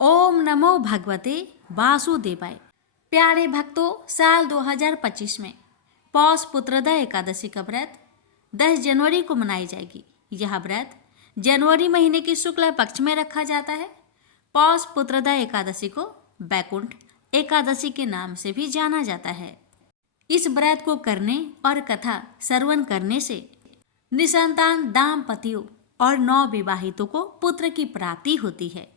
ओम नमो भगवते वासुदेवाय। प्यारे भक्तों, साल 2025 में पौष पुत्रदा एकादशी का व्रत 10 जनवरी को मनाई जाएगी। यह व्रत जनवरी महीने की शुक्ल पक्ष में रखा जाता है। पौष पुत्रदा एकादशी को बैकुंठ एकादशी के नाम से भी जाना जाता है। इस व्रत को करने और कथा श्रवण करने से निसंतान दाम्पतियों और नवविवाहितों को पुत्र की प्राप्ति होती है।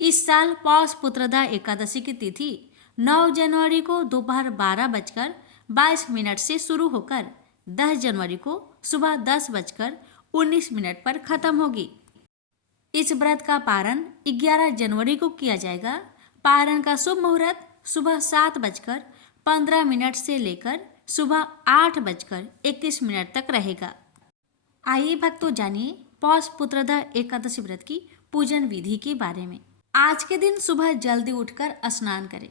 इस साल पौष पुत्रदा एकादशी की तिथि 9 जनवरी को दोपहर 12:22 से शुरू होकर 10 जनवरी को सुबह 10:19 पर खत्म होगी। इस व्रत का पारण 11 जनवरी को किया जाएगा। पारण का शुभ मुहूर्त सुबह 7:15 से लेकर सुबह 8:21 तक रहेगा। आइए भक्तों, जानिए पौष पुत्रदा एकादशी व्रत की पूजन विधि के बारे में। आज के दिन सुबह जल्दी उठकर स्नान करें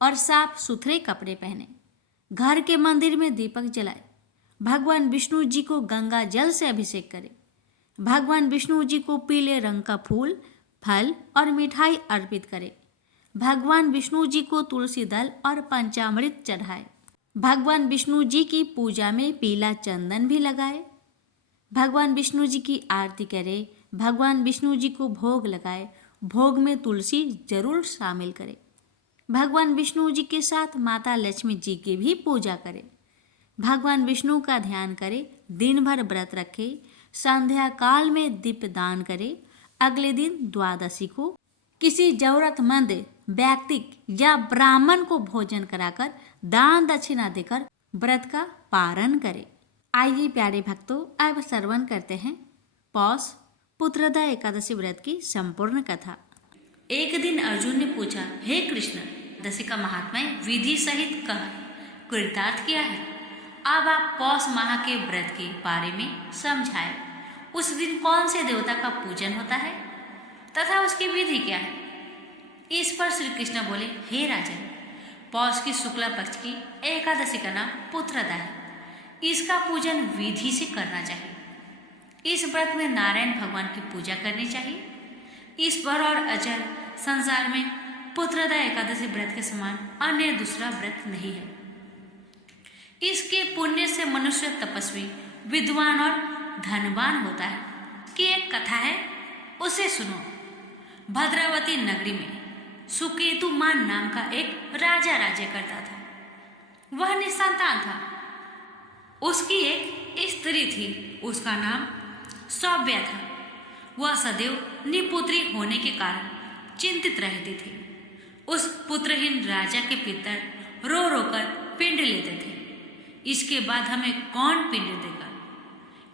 और साफ सुथरे कपड़े पहने। घर के मंदिर में दीपक जलाए। भगवान विष्णु जी को गंगा जल से अभिषेक करें। भगवान विष्णु जी को पीले रंग का फूल, फल और मिठाई अर्पित करें। भगवान विष्णु जी को तुलसी दल और पंचामृत चढ़ाए। भगवान विष्णु जी की पूजा में पीला चंदन भी लगाए। भगवान विष्णु जी की आरती करें। भगवान विष्णु जी को भोग लगाए। भोग में तुलसी जरूर शामिल करें। भगवान विष्णु जी के साथ माता लक्ष्मी जी की भी पूजा करें। भगवान विष्णु का ध्यान करें। दिन भर व्रत रखें। संध्या काल में दीपदान करें। अगले दिन द्वादशी को किसी जरूरतमंद व्यक्ति या ब्राह्मण को भोजन कराकर दान दक्षिणा देकर व्रत का पारण करें। आइए प्यारे भक्तों, अब श्रवण करते हैं पौष पुत्रदा एकादशी व्रत की संपूर्ण कथा। एक दिन अर्जुन ने पूछा, हे कृष्ण, एकादशी का महात्म्य विधि सहित कह कृतार्थ किया है। अब आप पौष माह के व्रत के बारे में समझाए। उस दिन कौन से देवता का पूजन होता है तथा उसकी विधि क्या है। इस पर श्री कृष्ण बोले, हे राजन, पौष की शुक्ला पक्ष की एकादशी का नाम पुत्रदा है। इसका पूजन विधि से करना चाहिए। इस व्रत में नारायण भगवान की पूजा करनी चाहिए। ईश्वर और अचल संसार में पुत्रदा एकादशी व्रत के समान अन्य दूसरा व्रत नहीं है। इसके पुण्य से मनुष्य तपस्वी, विद्वान और धनवान होता है। कि एक कथा है, उसे सुनो। भद्रावती नगरी में सुकेतुमान नाम का एक राजा राज्य करता था। वह निसंतान था। उसकी एक स्त्री थी, उसका नाम सौम्या था। वह सदैव निपुत्री होने के कारण चिंतित रहती थी। उस पुत्रहीन राजा के पितर रो रो कर पिंड लेते थे। इसके बाद हमें कौन पिंड देगा।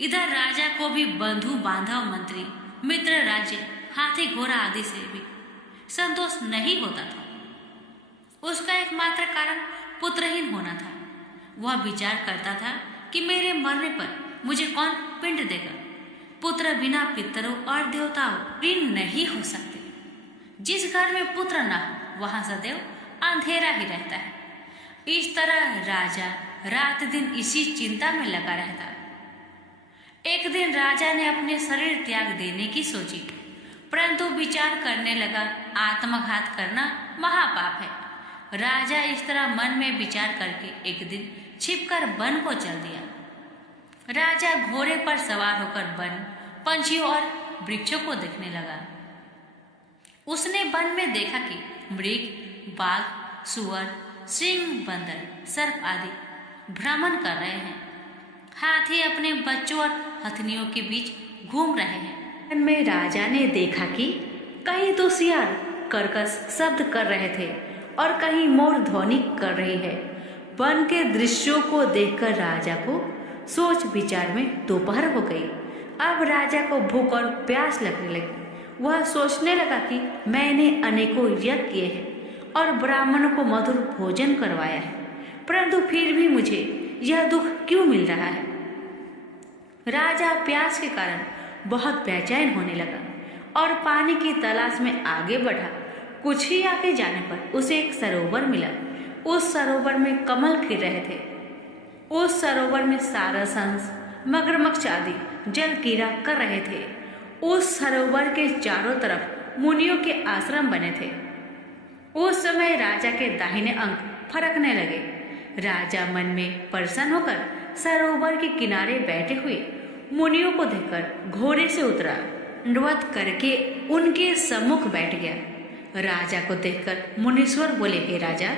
इधर राजा को भी बंधु बांधव, मंत्री, मित्र, राज्य, हाथी घोड़ा आदि से भी संतोष नहीं होता था। उसका एकमात्र कारण पुत्रहीन होना था। वह विचार करता था कि मेरे मरने पर मुझे कौन पिंड देगा। पुत्र बिना पितरों और देवताओं ऋण नहीं हो सकते। जिस घर में पुत्र न हो वहां सदैव अंधेरा ही रहता है। इस तरह राजा रात दिन इसी चिंता में लगा रहता। एक दिन राजा ने अपने शरीर त्याग देने की सोची, परंतु विचार करने लगा, आत्मघात करना महापाप है। राजा इस तरह मन में विचार करके एक दिन छिपकर वन को चल दिया। राजा घोड़े पर सवार होकर वन, पंछियों और वृक्षों को देखने लगा। उसने वन में देखा कि मृग, बाघ, सुअर, सिंह, बंदर, सर्प आदि भ्रमण कर रहे हैं। हाथी अपने बच्चों और हथनियों के बीच घूम रहे हैं। वन में राजा ने देखा कि कहीं तो सियार कर्कश शब्द कर रहे थे और कहीं मोर ध्वनि कर रही है। वन के दृश्यों को देखकर राजा को सोच विचार में दोपहर हो गई। अब राजा को भूख और प्यास लगने लगी। वह सोचने लगा कि मैंने अनेकों यज्ञ किए हैं और ब्राह्मणों को मधुर भोजन करवाया है, परंतु फिर भी मुझे यह दुख क्यों मिल रहा है। राजा प्यास के कारण बहुत बेचैन होने लगा और पानी की तलाश में आगे बढ़ा। कुछ ही आगे जाने पर उसे एक सरोवर मिला। उस सरोवर में कमल खिल रहे थे। उस सरोवर में सारस, हंस, मगरमच्छ आदि जल क्रीड़ा कर रहे थे। उस सरोवर के चारों तरफ मुनियों के आश्रम बने थे। उस समय राजा के दाहिने अंग फरकने लगे। राजा मन में प्रसन्न होकर सरोवर के किनारे बैठे हुए मुनियों को देखकर घोड़े से उतरा, दंडवत करके उनके सम्मुख बैठ गया। राजा को देखकर मुनीश्वर बोले, हे राजा,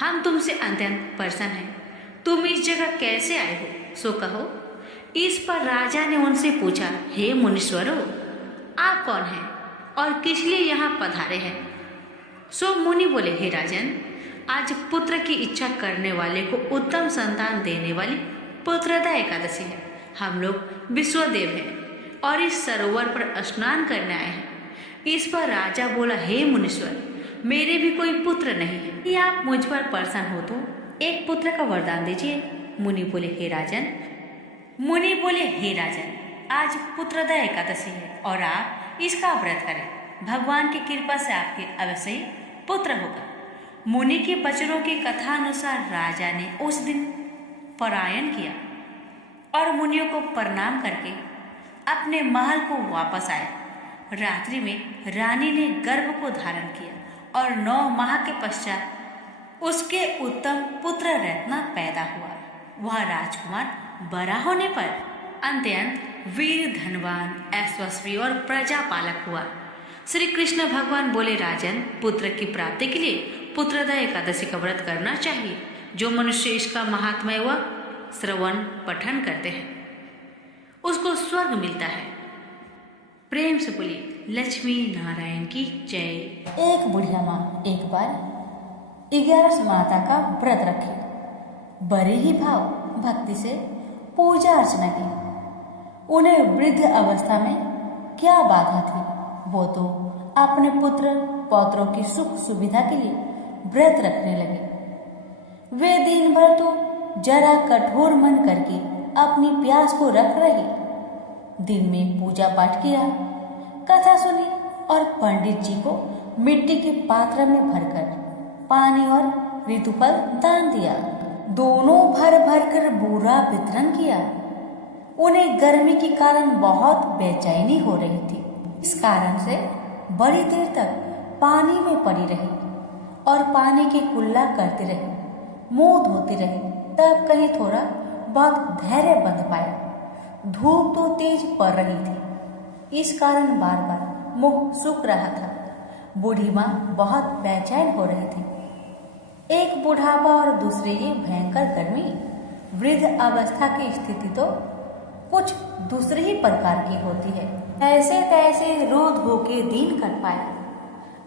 हम तुमसे अत्यंत प्रसन्न हैं। तुम इस जगह कैसे आए हो, सो कहो। इस पर राजा ने उनसे पूछा, हे मुनीश्वरों, आप कौन हैं और किस लिए यहाँ पधारे हैं? सो मुनि बोले, हे राजन, आज पुत्र की इच्छा करने वाले को उत्तम संतान देने वाली पुत्रदा एकादशी है। हम लोग विश्वदेव हैं और इस सरोवर पर स्नान करने आए हैं। इस पर राजा बोला, हे मुनीश्वर, मेरे भी कोई पुत्र नहीं है। यदि आप मुझ पर प्रसन्न हो तो एक पुत्र का वरदान दीजिए। मुनि बोले, हे राजन, आज पुत्रदा एकादशी है और आप इसका व्रत करें। भगवान की कृपा से आपके अवश्य ही पुत्र होगा। मुनि के वचनों की कथा अनुसार राजा ने उस दिन पलायन किया और मुनियों को प्रणाम करके अपने महल को वापस आए। रात्रि में रानी ने गर्भ को धारण किया और 9 माह के पश्चात उसके उत्तम पुत्र रत्ना पैदा हुआ। वह राजकुमार बड़ा होने पर अत्यंत वीर, धनवान, यशस्वी और प्रजापालक हुआ। श्री कृष्ण भगवान बोले, राजन, पुत्र की प्राप्ति के लिए पुत्रदा एकादशी का व्रत करना चाहिए। जो मनुष्य इसका महात्म्य व श्रवण पठन करते हैं उसको स्वर्ग मिलता है। प्रेम से बोलिए लक्ष्मी नारायण की जय। एक बुढ़िया माँ एक बार 11 माता का व्रत रखे, बड़े ही भाव भक्ति से पूजा अर्चना की। उन्हें वृद्ध अवस्था में क्या बाधा थी, वो तो अपने पुत्र पौत्रों की सुख सुविधा के लिए व्रत रखने लगे। वे दिन भर तो जरा कठोर मन करके अपनी प्यास को रख रहे। दिन में पूजा पाठ किया, कथा सुनी और पंडित जी को मिट्टी के पात्र में भरकर पानी और ऋतुफल दान दिया। दोनों भर भर कर बूरा वितरण किया। उन्हें गर्मी के कारण बहुत बेचैनी हो रही थी। इस कारण से बड़ी देर तक पानी में पड़ी रही और पानी की कुल्ला करती रही, मुंह धोती रही। तब कहीं थोड़ा बहुत धैर्य बंध पाया। धूप तो तेज पड़ रही थी, इस कारण बार बार मुंह सूख रहा था। बूढ़ी माँ बहुत बेचैन हो रही थी। एक बुढ़ापा और दूसरे ये भयंकर गर्मी, वृद्ध अवस्था की स्थिति तो कुछ दूसरे ही प्रकार की होती है। ऐसे तैसे रो धो के दिन कट पाया।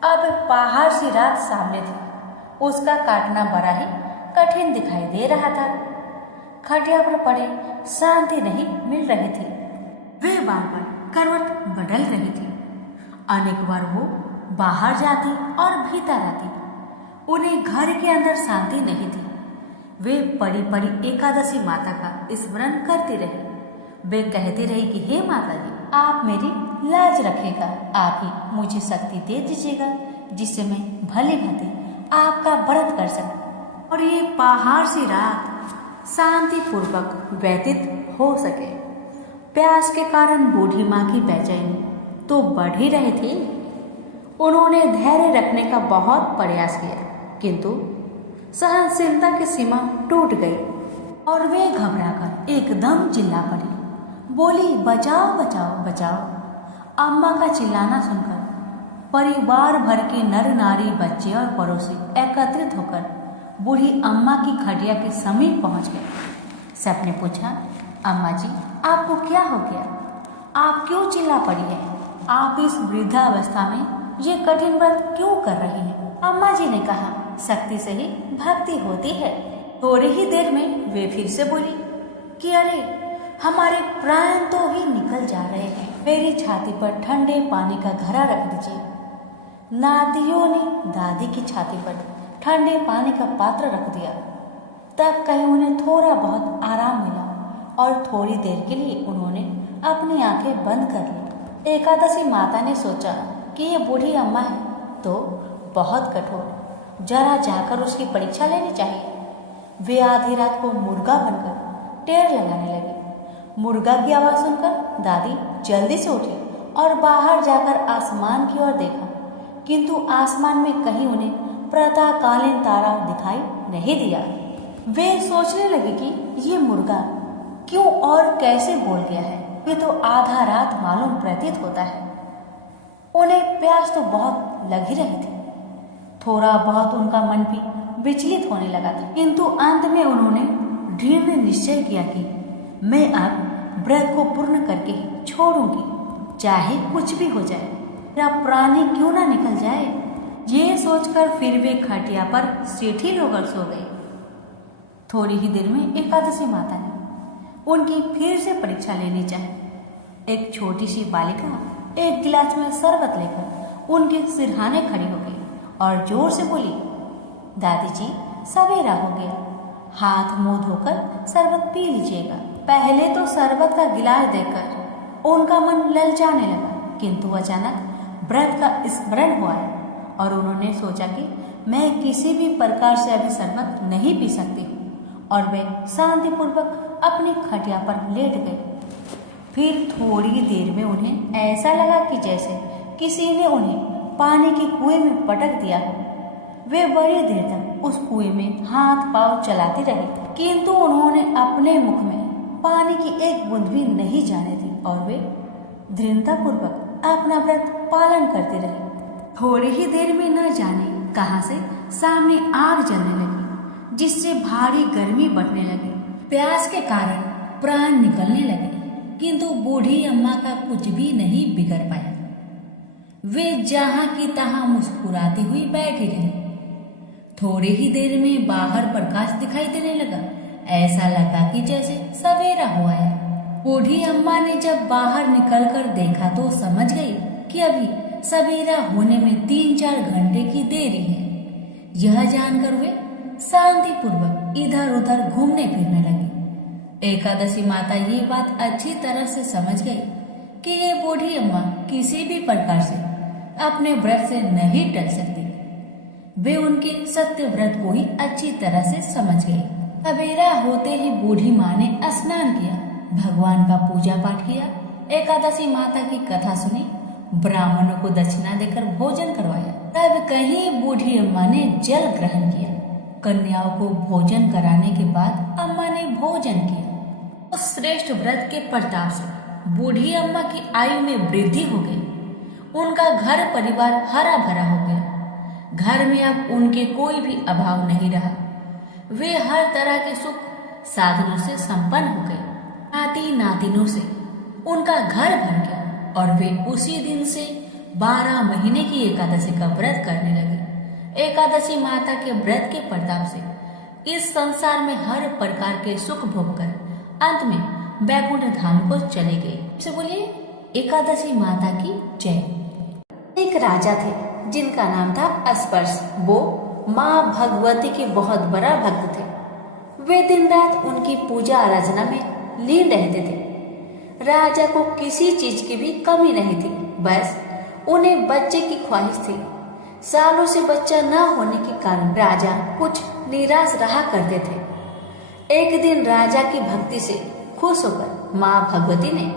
अब पहाड़ सी रात सामने थी, उसका काटना बड़ा ही कठिन दिखाई दे रहा था। खटिया पर पड़े शांति नहीं मिल रही थी। वे बार बार करवट बदल रही थी। अनेक बार वो बाहर जाती और भीतर आती। उन्हें घर के अंदर शांति नहीं थी। वे पड़ी पड़ी एकादशी माता का स्मरण करती रही। वे कहती रही कि हे माता जी, आप मेरी लाज रखेगा, आप ही मुझे शक्ति दे दीजिएगा जिससे मैं भली भांति आपका व्रत कर सकूं और ये पहाड़ सी रात शांति पूर्वक व्यतीत हो सके। प्यास के कारण बूढ़ी माँ की बेचैनी तो बढ़ ही रही थी। उन्होंने धैर्य रखने का बहुत प्रयास किया, किंतु सहनशीलता की सीमा टूट गई और वे घबराकर एकदम चिल्ला पड़ी। बोली, बचाओ बचाओ बचाओ। अम्मा का चिल्लाना सुनकर परिवार भर के नर नारी, बच्चे और पड़ोसी एकत्रित होकर बूढ़ी अम्मा की खटिया के समीप पहुंच गए। सबने पूछा, अम्मा जी, आपको क्या हो गया? आप क्यों चिल्ला पड़ी है? आप इस वृद्धावस्था में ये कठिन व्रत क्यों कर रही हैं? अम्मा जी ने कहा, शक्ति से ही भक्ति होती है। थोड़ी ही देर में वे फिर से बोली कि अरे, हमारे प्राण तो ही निकल जा रहे हैं। मेरी छाती पर ठंडे पानी का घड़ा रख दीजिए। नातियों ने दादी की छाती पर ठंडे पानी का पात्र रख दिया। तब कहीं उन्हें थोड़ा बहुत आराम मिला और थोड़ी देर के लिए उन्होंने अपनी आंखें बंद कर ली। एकादशी माता ने सोचा कि ये बूढ़ी अम्मा है तो बहुत कठोर, जरा जाकर उसकी परीक्षा लेनी चाहिए। वे आधी रात को मुर्गा बनकर टेर लगाने लगे। मुर्गा की आवाज सुनकर दादी जल्दी से उठी और बाहर जाकर आसमान की ओर देखा, किंतु आसमान में कहीं उन्हें प्रातःकालीन तारा दिखाई नहीं दिया। वे सोचने लगे कि ये मुर्गा क्यों और कैसे बोल गया है। ये तो आधा रात मालूम प्रतीत होता है। उन्हें प्यास तो बहुत लग ही रही थी। थोड़ा बहुत उनका मन भी विचलित होने लगा था, किंतु अंत में उन्होंने दृढ़ निश्चय किया कि मैं अब व्रत को पूर्ण करके ही छोड़ूंगी, चाहे कुछ भी हो जाए, मेरा प्राण ही क्यों ना निकल जाए। ये सोचकर फिर वे खटिया पर सेठी लोगर सो गए। थोड़ी ही देर में एकादशी माता ने उनकी फिर से परीक्षा लेनी चाही। एक छोटी सी बालिका एक गिलास में शरबत लेकर उनके सिरहाने खड़ी हो गई और जोर से बोली, दादी जी सवेरा हो गया, हाथ मुंह धोकर शरबत पी लीजिएगा। पहले तो शरबत का गिलास देखकर उनका मन ललचाने लगा, किंतु अचानक व्रत का स्मरण हुआ और उन्होंने सोचा कि मैं किसी भी प्रकार से अभी शरबत नहीं पी सकती हूँ, और वे शांतिपूर्वक अपनी खटिया पर लेट गए। फिर थोड़ी देर में उन्हें ऐसा लगा कि जैसे किसी ने उन्हें पानी के कुएं में पटक दिया हो। वे बड़ी देर तक उस कुएं में हाथ पांव चलाती रही, किंतु उन्होंने अपने मुख में पानी की एक बूंद भी नहीं जाने दी और वे दृढ़तापूर्वक अपना व्रत पालन करते रहे। थोड़ी ही देर में न जाने कहां से सामने आग जलने लगी, जिससे भारी गर्मी बढ़ने लगी। प्यास के कारण प्राण निकलने लगे, किंतु बूढ़ी अम्मा का कुछ भी नहीं बिगड़ पाया। वे जहां की तहां मुस्कुराती हुई बैठी रही। थोड़ी ही देर में बाहर प्रकाश दिखाई देने लगा। ऐसा लगा कि जैसे सवेरा हुआ है। बूढ़ी अम्मा ने जब बाहर निकलकर देखा तो समझ गई कि अभी सवेरा होने में 3-4 घंटे की देरी है। यह जानकर वे शांतिपूर्वक इधर उधर घूमने फिरने लगी। एकादशी माता ये बात अच्छी तरह से समझ गई कि ये बूढ़ी अम्मा किसी भी प्रकार से अपने व्रत से नहीं टल सकती। वे उनके सत्य व्रत को ही अच्छी तरह से समझ गई। सवेरा होते ही बूढ़ी माँ ने स्नान किया, भगवान का पूजा पाठ किया, एकादशी माता की कथा सुनी, ब्राह्मणों को दक्षिणा देकर भोजन करवाया। तब कहीं बूढ़ी अम्मा ने जल ग्रहण किया। कन्याओं को भोजन कराने के बाद अम्मा ने भोजन किया। उस श्रेष्ठ व्रत के प्रताप से बूढ़ी अम्मा की आयु में वृद्धि हो गई। उनका घर परिवार हरा भरा हो गया। घर में अब उनके कोई भी अभाव नहीं रहा। वे हर तरह के सुख साधनों से संपन्न हो गए। नाती नातिनों से उनका घर भर गया और वे उसी दिन से 12 महीने की एकादशी का व्रत करने लगे। एकादशी माता के व्रत के प्रताप से इस संसार में हर प्रकार के सुख भोग कर अंत में वैकुंठ धाम को चले गए। से बोलिए एकादशी माता की जय। एक राजा थे जिनका नाम था स्पर्श। वो माँ भगवती के बहुत बड़ा भक्त थे। वे दिन रात उनकी पूजा आराधना में लीन रहते थे। राजा को किसी चीज की भी कमी नहीं थी, बस उन्हें बच्चे की ख्वाहिश थी। सालों से बच्चा न होने के कारण राजा कुछ निराश रहा करते थे। एक दिन राजा की भक्ति से खुश होकर माँ भगवती ने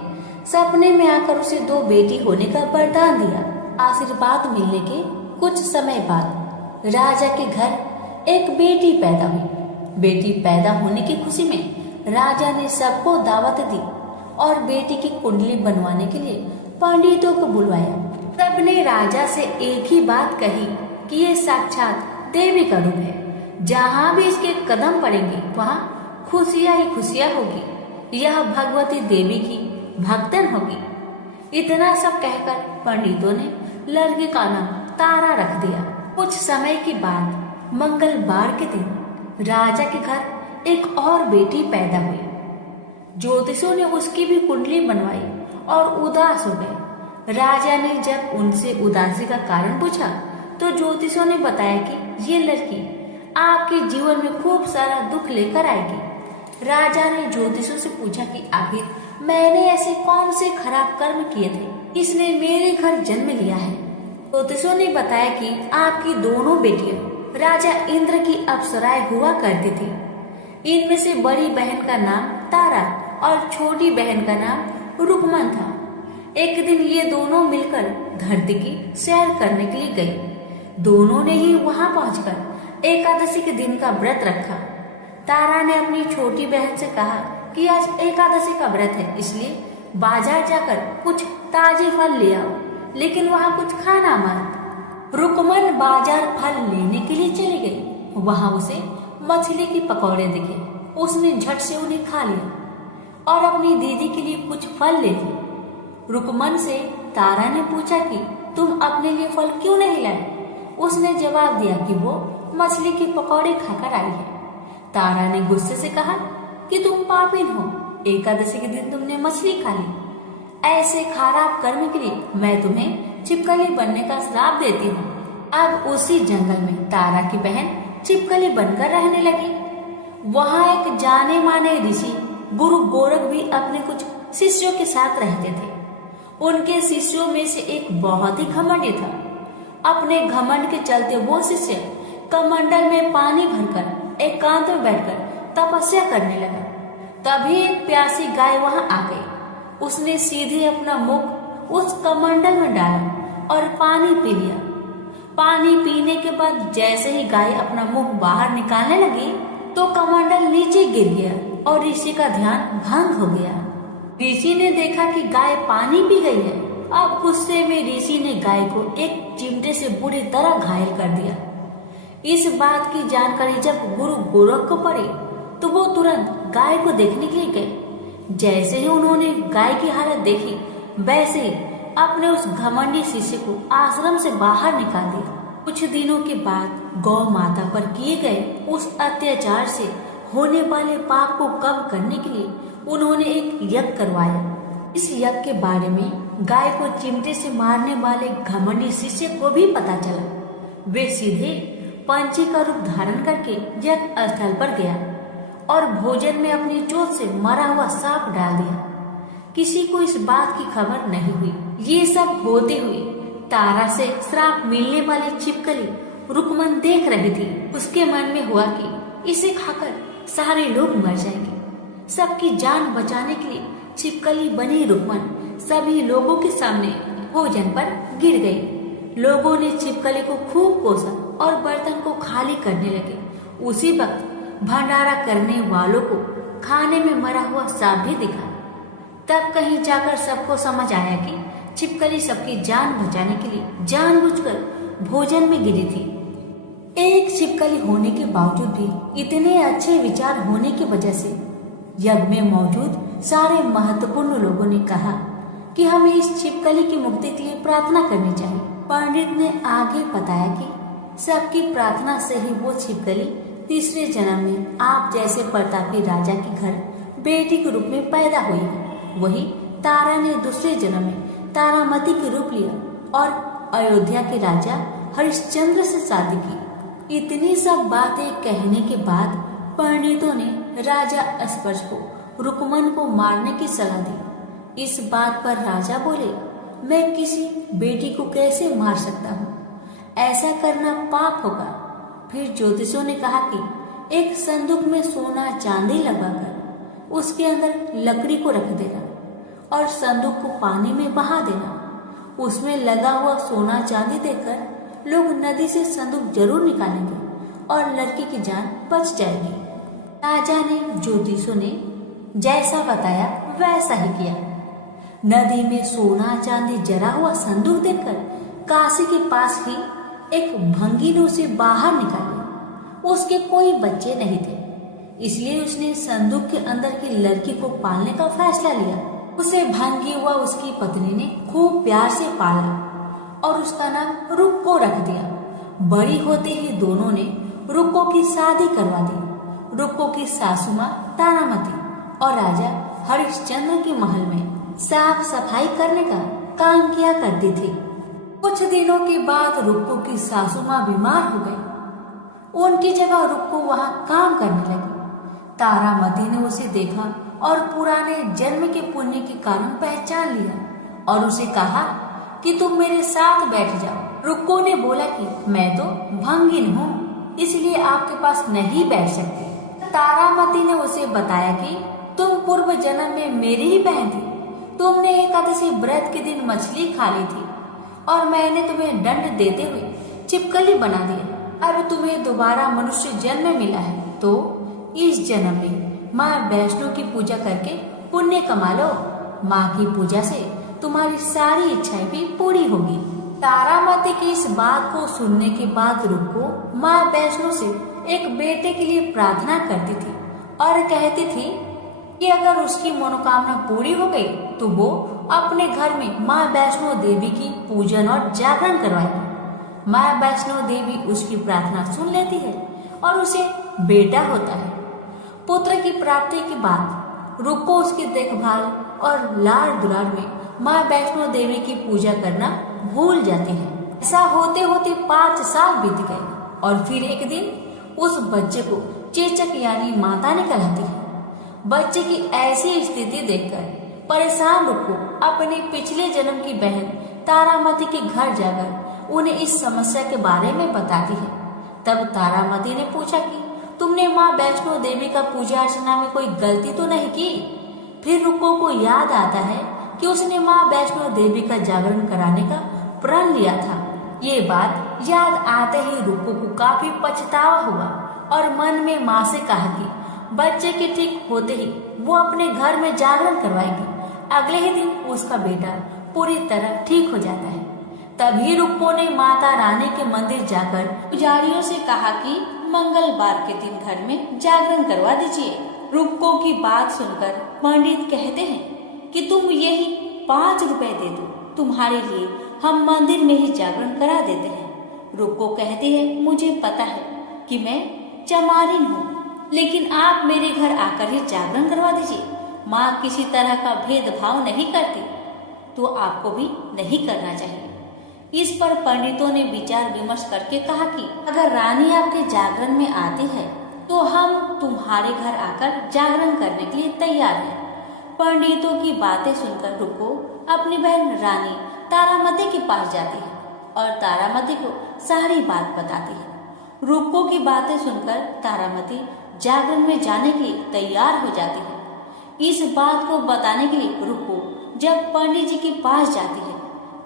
सपने में आकर उसे 2 बेटी होने का वरदान दिया। आशीर्वाद मिलने के कुछ समय बाद राजा के घर एक बेटी पैदा हुई। बेटी पैदा होने की खुशी में राजा ने सबको दावत दी और बेटी की कुंडली बनवाने के लिए पंडितों को बुलवाया। सबने राजा से एक ही बात कही कि ये साक्षात देवी का रूप है। जहाँ भी इसके कदम पड़ेंगे वहाँ खुशियाँ ही खुशियाँ होगी। यह भगवती देवी की भक्तन होगी। इतना सब कहकर पंडितों ने लड़के का नाम तारा रख दिया। कुछ समय के बाद मंगलवार के दिन राजा के घर एक और बेटी पैदा हुई। ज्योतिषों ने उसकी भी कुंडली बनवाई और उदास हो गए। राजा ने जब उनसे उदासी का कारण पूछा तो ज्योतिषों ने बताया कि ये लड़की आपके जीवन में खूब सारा दुख लेकर आएगी। राजा ने ज्योतिषों से पूछा कि आखिर मैंने ऐसे कौन से खराब कर्म किए थे इसने मेरे घर जन्म लिया है। ज्योतिषों ने बताया कि आपकी दोनों बेटियां राजा इंद्र की अप्सराएं हुआ करती थी। इनमें से बड़ी बहन का नाम तारा और छोटी बहन का नाम रुकमन था। एक दिन ये दोनों मिलकर धरती की सैर करने के लिए गए। दोनों ने ही वहां पहुंचकर एकादशी के दिन का व्रत रखा। तारा ने अपनी छोटी बहन से कहा कि आज एकादशी का व्रत है, इसलिए बाजार जाकर कुछ ताजे फल ले आओ, लेकिन वहाँ कुछ खाना मत। रुकमन बाजार फल लेने के लिए चली गई। वहाँ उसे मछली की पकौड़े दिखे। उसने झट से उन्हें खा लिया और अपनी दीदी के लिए कुछ फल ले लिए। रुकमन से तारा ने पूछा कि तुम अपने लिए फल क्यों नहीं लाए? उसने जवाब दिया कि वो मछली के पकौड़े खाकर आई है। तारा ने गुस्से से कहा कि तुम पापिन हो, एकादशी के दिन तुमने मछली खा ली। ऐसे खराब कर्म के लिए मैं तुम्हें छिपकली बनने का श्राप देती हूँ। अब उसी जंगल में तारा की बहन छिपकली बनकर रहने लगी। वहाँ एक जाने माने ऋषि गुरु गोरख भी अपने कुछ शिष्यों के साथ रहते थे। उनके शिष्यों में से एक बहुत ही घमंडी था। अपने घमंड के चलते वो शिष्य कमंडल में पानी भरकर एकांत में बैठकर तपस्या करने लगा। तभी एक प्यासी गाय वहां आ गई। उसने सीधे अपना मुख उस कमंडल में डाला और पानी पी लिया। पानी पीने के बाद जैसे ही गाय अपना मुंह बाहर निकालने लगी तो कमंडल नीचे गिर गया और ऋषि का ध्यान भंग हो गया। ऋषि ने देखा कि गाय पानी पी गई है। अब गुस्से में ऋषि ने गाय को एक चिमटे से बुरी तरह घायल कर दिया। इस बात की जानकारी जब गुरु गोरख को पड़ी तो वो तुरंत गाय को देखने के लिए गए। जैसे ही उन्होंने गाय की हालत देखी, वैसे ही अपने उस घमंडी शिष्य को आश्रम से बाहर निकाल दिया। कुछ दिनों के बाद गौ माता पर किए गए उस अत्याचार से होने वाले पाप को कम करने के लिए उन्होंने एक यज्ञ करवाया। इस यज्ञ के बारे में गाय को चिमटे से मारने वाले घमंडी शिष्य को भी पता चला। वे सीधे पंछी का रूप धारण करके यज्ञ स्थल पर गया और भोजन में अपनी चोट से मरा हुआ सांप डाल दिया। किसी को इस बात की खबर नहीं हुई। ये सब होते हुए तारा से श्राप मिलने वाली छिपकली रुकमन देख रही थी। उसके मन में हुआ कि इसे खाकर सारे लोग मर जाएंगे। सबकी जान बचाने के लिए छिपकली बनी रुकमन सभी लोगों के सामने भोजन पर गिर गई। लोगों ने छिपकली को खूब कोसा और बर्तन को खाली करने लगे। उसी वक्त भंडारा करने वालों को खाने में मरा हुआ सांप भी दिखा। तब कहीं जाकर सबको समझ आया कि छिपकली सबकी जान बचाने के लिए जानबूझकर भोजन में गिरी थी। एक छिपकली होने के बावजूद भी इतने अच्छे विचार होने की वजह से यज्ञ में मौजूद सारे महत्वपूर्ण लोगों ने कहा कि हमें इस छिपकली की मुक्ति के लिए प्रार्थना करनी चाहिए। पंडित ने आगे बताया कि सबकी प्रार्थना से ही वो छिपकली तीसरे जन्म में आप जैसे प्रतापी राजा के घर बेटी के रूप में पैदा हुई है। वही तारा ने दूसरे जन्म में तारामती के रूप लिया और अयोध्या के राजा हरिश्चंद्र से शादी की। इतनी सब बातें कहने के बाद पंडितों ने राजा अस्पर्श को रुकमन को मारने की सलाह दी। इस बात पर राजा बोले, मैं किसी बेटी को कैसे मार सकता हूँ? ऐसा करना पाप होगा। फिर ज्योतिषियों ने कहा कि एक संदूक में सोना चांदी लगाकर उसके अंदर लकड़ी को रख देना और संदूक को पानी में बहा देना। उसमें लगा हुआ सोना चांदी देखकर लोग नदी से संदूक जरूर निकालेंगे और लड़की की जान बच जाएगी। राजा ने ज्योतिषियों ने जैसा बताया वैसा ही किया। नदी में सोना चांदी जरा हुआ संदूक देखकर काशी के पास ही एक भंगी ने उसे बाहर निकाला। उसके कोई बच्चे नहीं थे, इसलिए उसने संदूक के अंदर की लड़की को पालने का फैसला लिया। उसे भंगी हुआ उसकी पत्नी ने खूब प्यार से पाला और उसका नाम रुक्को रख दिया। बड़ी होते ही दोनों ने रुक्को की शादी करवा दी। रुक्को की सासू माँ तारामती और राजा हरिश्चंद्र के महल में साफ सफाई करने का काम किया करती थी। कुछ दिनों के बाद रुक्को की सासू माँ बीमार हो गई। उनकी जगह रुक्को वहाँ काम करने लगी। तारामती ने उसे देखा और पुराने जन्म के पुण्य के कारण पहचान लिया और उसे कहा कि तुम मेरे साथ बैठ जाओ। रुक्को ने बोला कि मैं तो भंगिन हूँ, इसलिए आपके पास नहीं बैठ सकती। तारामती ने उसे बताया कि तुम पूर्व जन्म में मेरी ही बहन थी, तुमने एकादशी व्रत के दिन मछली खा ली थी और मैंने तुम्हें दंड देते हुए छिपकली बना दिया। अब तुम्हें दोबारा मनुष्य जन्म मिला है तो इस जन्म में माँ वैष्णो की पूजा करके पुण्य कमा लो। माँ की पूजा से तुम्हारी सारी इच्छाएं भी पूरी होगी। तारामती की इस बात को सुनने के बाद रुक्को माँ वैष्णो से एक बेटे के लिए प्रार्थना करती थी और कहती थी कि अगर उसकी मनोकामना पूरी हो गई तो वो अपने घर में माँ वैष्णो देवी की पूजन और जागरण करवाएगी। माँ वैष्णो देवी उसकी प्रार्थना सुन लेती है और उसे बेटा होता है। पुत्र की प्राप्ति के बाद रुक्को उसकी देखभाल और लाड़ दुलार में माँ वैष्णो देवी की पूजा करना भूल जाती है। ऐसा होते होते 5 साल बीत गए और फिर एक दिन उस बच्चे को चेचक यानी माता निकल आती है। बच्चे की ऐसी स्थिति देखकर परेशान रुक्को अपने पिछले जन्म की बहन तारामती के घर जाकर उन्हें इस समस्या के बारे में बताती है। तब तारामती ने पूछा कि तुमने माँ वैष्णो देवी का पूजा अर्चना में कोई गलती तो नहीं की? फिर रुक्को को याद आता है कि उसने माँ वैष्णो देवी का जागरण कराने का प्रण लिया था। ये बात याद आते ही रुक्को को काफी पछतावा हुआ और मन में माँ से कहा कि बच्चे के ठीक होते ही वो अपने घर में जागरण करवाएगी। अगले ही दिन उसका बेटा पूरी तरह ठीक हो जाता है। तभी रुक्को ने माता रानी के मंदिर जाकर पुजारियों से कहा कि मंगलवार के दिन घर में जागरण करवा दीजिए। रुक्को की बात सुनकर पंडित कहते हैं कि तुम यही 5 रुपए दे दो, तुम्हारे लिए हम मंदिर में ही जागरण करा देते हैं। रुक्को कहती है मुझे पता है कि मैं चमारिन हूँ, लेकिन आप मेरे घर आकर ही जागरण करवा दीजिए। माँ किसी तरह का भेदभाव नहीं करती, तो आपको भी नहीं करना चाहिए। इस पर पंडितों ने विचार विमर्श करके कहा कि अगर रानी आपके जागरण में आती है तो हम तुम्हारे घर आकर जागरण करने के लिए तैयार हैं। पंडितों की बातें सुनकर रुक्को अपनी बहन रानी तारामती के पास जाती है और तारामती को सारी बात बताती है। रुक्को की बातें सुनकर तारामती जागरण में जाने के लिए तैयार हो जाती है। इस बात को बताने के लिए रुक्को जब पंडित जी के पास जाती है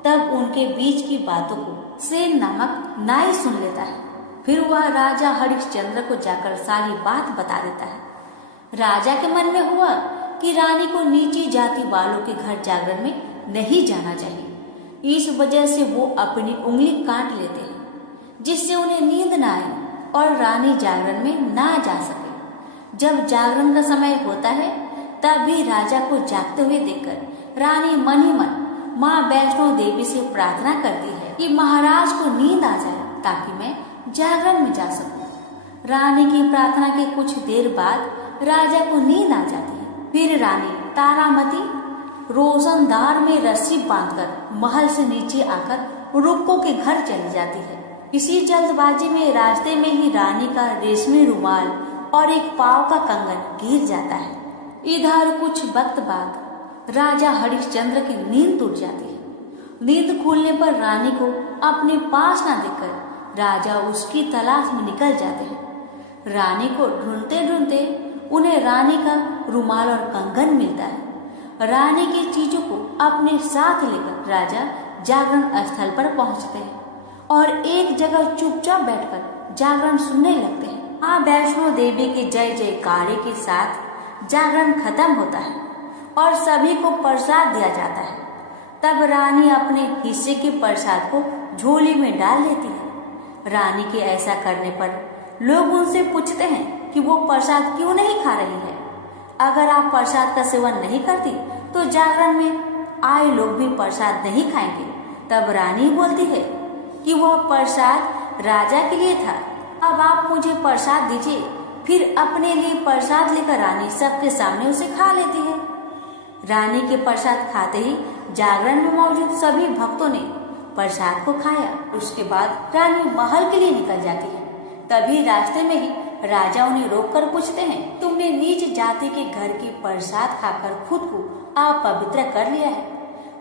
तब उनके बीच की बातों को सेन नामक नाई सुन लेता है। फिर वह राजा हरिश्चंद्र को जाकर सारी बात बता देता है। राजा के मन में हुआ कि रानी को नीची जाति वालों के घर जागरण में नहीं जाना चाहिए। इस वजह से वो अपनी उंगली काट लेते हैं जिससे उन्हें नींद न आए और रानी जागरण में ना जा सके। जब जागरण का समय होता है तब भी राजा को जागते हुए देखकर रानी मन ही मन माँ वैष्णो देवी से प्रार्थना करती है कि महाराज को नींद आ जाए ताकि मैं जागरण में जा सकूं। रानी की प्रार्थना के कुछ देर बाद राजा को नींद आ जाती है। फिर रानी तारामती रोशनदार में रस्सी बांधकर महल से नीचे आकर रुक्को के घर चली जाती है। इसी जल्दबाजी में रास्ते में ही रानी का रेशमी रुमाल और एक पाव का कंगन गिर जाता है। इधर कुछ वक्त बाद राजा हरिश्चंद्र की नींद टूट जाती है। नींद खुलने पर रानी को अपने पास न देखकर राजा उसकी तलाश में निकल जाते हैं। रानी को ढूंढते ढूंढते उन्हें रानी का रुमाल और कंगन मिलता है। रानी की चीजों को अपने साथ लेकर राजा जागरण स्थल पर पहुंचते हैं और एक जगह चुपचाप बैठकर जागरण सुनने लगते हैं। माँ वैष्णो देवी के जय जयकारे के साथ जागरण खत्म होता है और सभी को प्रसाद दिया जाता है। तब रानी अपने हिस्से के प्रसाद को झोली में डाल लेती है। रानी के ऐसा करने पर लोग उनसे पूछते हैं कि वो प्रसाद क्यों नहीं खा रही है। अगर आप प्रसाद का सेवन नहीं करती तो जागरण में आए लोग भी प्रसाद नहीं खाएंगे। तब रानी बोलती है कि वह प्रसाद राजा के लिए था, अब आप मुझे प्रसाद दीजिए। फिर अपने लिए प्रसाद लेकर रानी सबके सामने उसे खा लेती है। रानी के प्रसाद खाते ही जागरण में मौजूद सभी भक्तों ने प्रसाद को खाया। उसके बाद रानी महल के लिए निकल जाती है। तभी रास्ते में ही राजा उन्हें रोककर पूछते हैं, तुमने नीच जाति के घर की प्रसाद खाकर खुद को अपवित्र कर लिया है।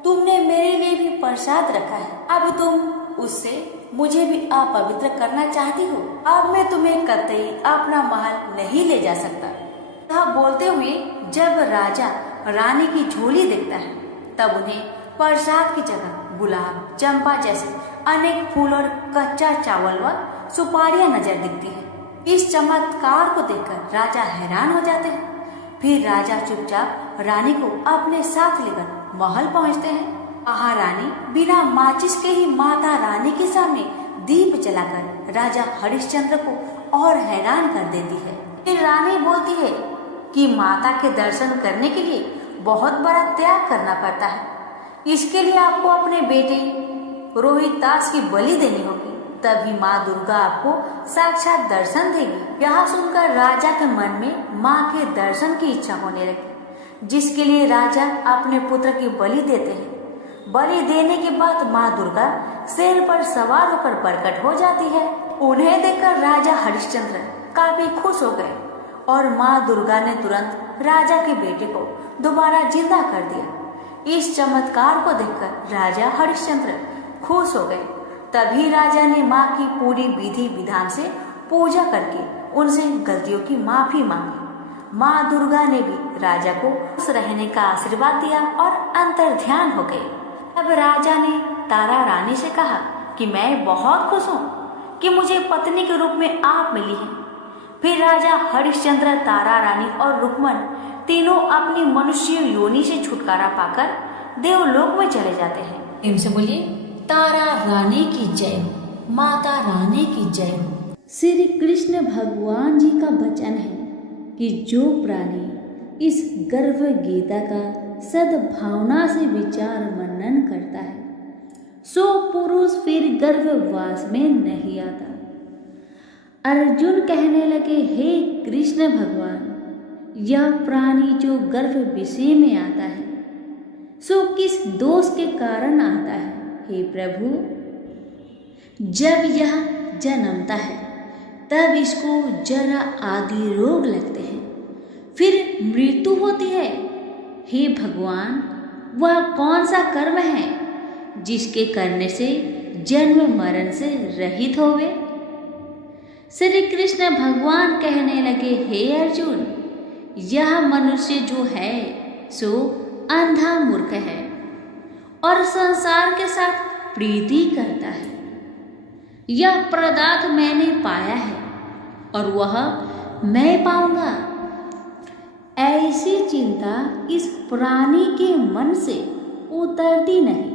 तुमने मेरे लिए भी प्रसाद रखा है, अब तुम उससे मुझे भी अपवित्र करना चाहती हो। अब मैं तुम्हें कतई अपना महल नहीं ले जा सकता। यह बोलते हुए जब राजा रानी की झोली देखता है तब उन्हें प्रसाद की जगह गुलाब, चंपा जैसे अनेक फूल और कच्चा चावल व सुपारियां नजर दिखती है। इस चमत्कार को देखकर राजा हैरान हो जाते हैं। फिर राजा चुपचाप रानी को अपने साथ लेकर महल पहुंचते हैं। महारानी बिना माचिस के ही माता रानी के सामने दीप जलाकर राजा हरिश्चंद्र को और हैरान कर देती है। फिर रानी बोलती है कि माता के दर्शन करने के लिए बहुत बड़ा त्याग करना पड़ता है। इसके लिए आपको अपने बेटे रोहितास की बलि देनी होगी, तभी माँ दुर्गा आपको साक्षात दर्शन देगी। यह सुनकर राजा के मन में माँ के दर्शन की इच्छा होने लगी, जिसके लिए राजा अपने पुत्र की बलि देते हैं। बलि देने के बाद माँ दुर्गा शेर पर सवार होकर प्रकट हो जाती है। उन्हें देखकर राजा हरिश्चंद्र काफी खुश हो गए और माँ दुर्गा ने तुरंत राजा के बेटे को दोबारा जिंदा कर दिया। इस चमत्कार को देखकर राजा हरिश्चंद्र खुश हो गए। तभी राजा ने माँ की पूरी विधि विधान से पूजा करके उनसे गलतियों की माफी मांगी। माँ दुर्गा ने भी राजा को खुश रहने का आशीर्वाद दिया और अंतर्ध्यान हो गए। अब राजा ने तारा रानी से कहा कि मैं बहुत खुश हूँ कि मुझे पत्नी के रूप में आप मिली हैं। फिर राजा हरिश्चंद्र, तारा रानी और रुक्मन तीनों अपनी मनुष्य योनि से छुटकारा पाकर देवलोक में चले जाते हैं। इनसे बोलिए तारा रानी की जय हो, माता रानी की जय हो। श्री कृष्ण भगवान जी का वचन है कि जो प्राणी इस गर्भ गीता का सद्भावना से विचार मनन करता है सो पुरुष फिर गर्भवास में नहीं आता। अर्जुन कहने लगे, हे कृष्ण भगवान, यह प्राणी जो गर्भ विषय में आता है सो किस दोष के कारण आता है? हे प्रभु, जब यह जन्मता है तब इसको जरा आदि रोग लगते हैं, फिर मृत्यु होती है। हे भगवान, वह कौन सा कर्म है जिसके करने से जन्म मरण से रहित होवे? श्री कृष्ण भगवान कहने लगे, हे अर्जुन, यह मनुष्य जो है सो अंधा मूर्ख है और संसार के साथ प्रीति करता है। यह पदार्थ मैंने पाया है और वह मैं पाऊंगा, ऐसी चिंता इस प्राणी के मन से उतरती नहीं।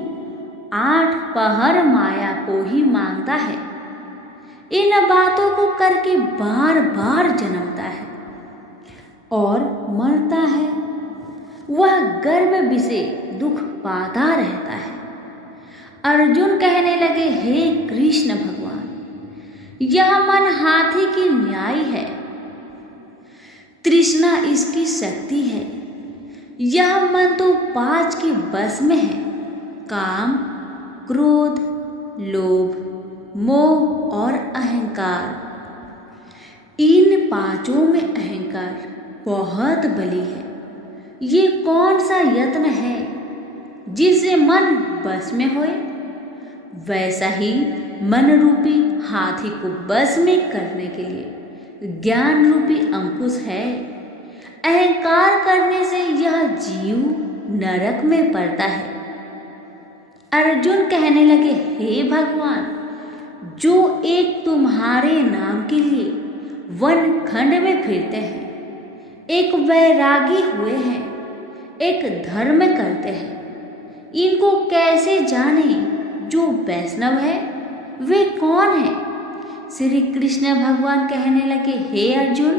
8 पहर माया को ही मांगता है। इन बातों को करके बार बार जन्मता है और मरता है। वह गर्भ विषय दुख पाता रहता है। अर्जुन कहने लगे, हे कृष्ण भगवान, यह मन हाथी की न्याय है, तृष्णा इसकी शक्ति है। यह मन तो 5 के बस में है, काम, क्रोध, लोभ, मोह और अहंकार। इन 5 में अहंकार बहुत बली है। ये कौन सा यत्न है जिससे मन बस में होए? वैसा ही मन रूपी हाथी को बस में करने के लिए ज्ञान रूपी अंकुश है। अहंकार करने से यह जीव नरक में पड़ता है। अर्जुन कहने लगे, हे भगवान, जो एक तुम्हारे नाम के लिए वन खंड में फिरते हैं, एक वैरागी हुए हैं, एक धर्म करते हैं, इनको कैसे जाने? जो वैष्णव है वे कौन है? श्री कृष्ण भगवान कहने लगे, हे अर्जुन,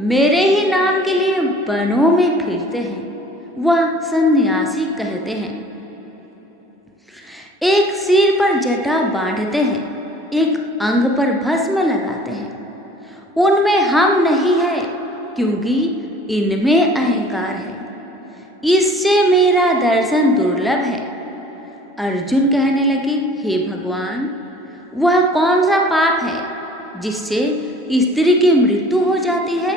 मेरे ही नाम के लिए वनों में फिरते हैं, वह सन्यासी कहते हैं। एक सिर पर जटा बांधते हैं, एक अंग पर भस्म लगाते हैं। उनमें हम नहीं है, क्योंकि इनमें अहंकार है। इससे मेरा दर्शन दुर्लभ है। अर्जुन कहने लगे, हे भगवान, वह कौन सा पाप है जिससे स्त्री की मृत्यु हो जाती है?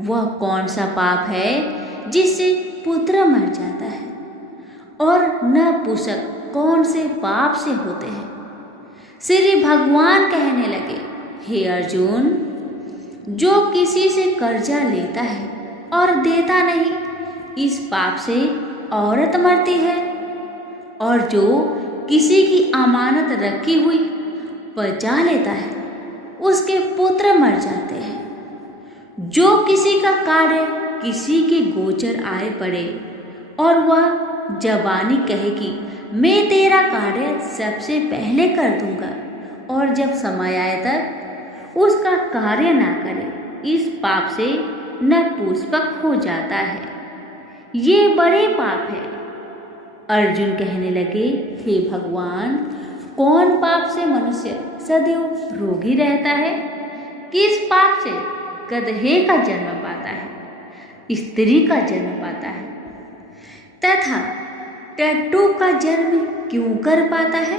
वह कौन सा पाप है जिससे पुत्र मर जाता है? और नपुंसक कौन से पाप से होते हैं? श्री भगवान कहने लगे, हे अर्जुन, जो किसी से कर्जा लेता है और देता नहीं, इस पाप से औरत मरती है और जो किसी की अमानत रखी हुई बचा लेता है उसके पुत्र मर जाते हैं। जो किसी का कार्य किसी के गोचर आए पड़े और वह जबानी कहे कि मैं तेरा कार्य सबसे पहले कर दूंगा और जब समय आए तक उसका कार्य ना करे, इस पाप से नपुंसक हो जाता है। ये बड़े पाप है। अर्जुन कहने लगे, हे भगवान, कौन पाप से मनुष्य सदैव रोगी रहता है? किस पाप से गधे का जन्म पाता है, स्त्री का जन्म पाता है तथा टट्टू का जन्म क्यों कर पाता है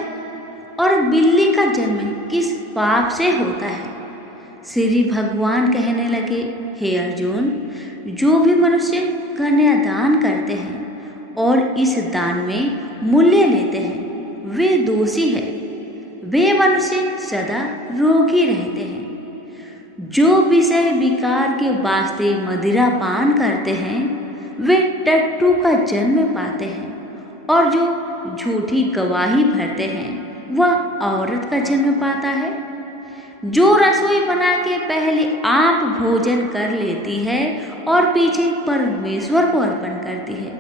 और बिल्ली का जन्म किस पाप से होता है? श्री भगवान कहने लगे, हे अर्जुन, जो भी मनुष्य कन्यादान करते हैं और इस दान में मूल्य लेते हैं वे दोषी है। वे मनुष्य सदा रोगी रहते हैं। जो विषय विकार के वास्ते मदिरा पान करते हैं वे टट्टू का जन्म पाते हैं और जो झूठी गवाही भरते हैं वह औरत का जन्म पाता है। जो रसोई बना के पहले आप भोजन कर लेती है और पीछे परमेश्वर को अर्पण करती है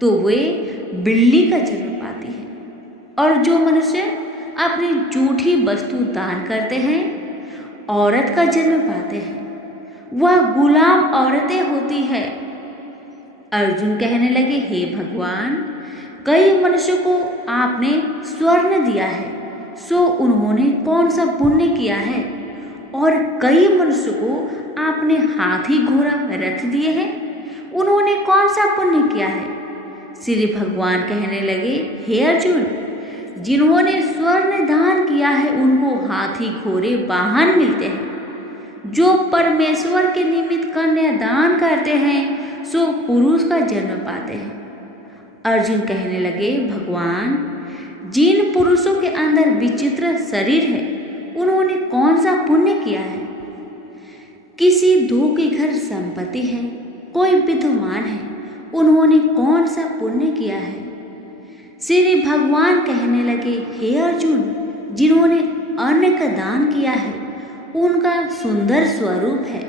तो वे बिल्ली का जन्म पाती है। और जो मनुष्य अपनी झूठी वस्तु दान करते हैं औरत का जन्म पाते हैं, वह गुलाम औरतें होती है। अर्जुन कहने लगे, हे भगवान, कई मनुष्यों को आपने स्वर्ण दिया है सो उन्होंने कौन सा पुण्य किया है, और कई मनुष्यों को आपने हाथी घोड़ा रथ दिए हैं, उन्होंने कौन सा पुण्य किया है? श्री भगवान कहने लगे, हे अर्जुन, जिन्होंने स्वर्ण दान किया है उनको हाथी घोड़े वाहन मिलते हैं। जो परमेश्वर के निमित्त कन्यादान करते हैं सो पुरुष का जन्म पाते हैं। अर्जुन कहने लगे, भगवान, जिन पुरुषों के अंदर विचित्र शरीर है उन्होंने कौन सा पुण्य किया है? किसी दो के घर संपत्ति है, कोई विद्वान है, उन्होंने कौन सा पुण्य किया है? श्री भगवान कहने लगे, हे अर्जुन, जिन्होंने अन्न का दान किया है उनका सुंदर स्वरूप है।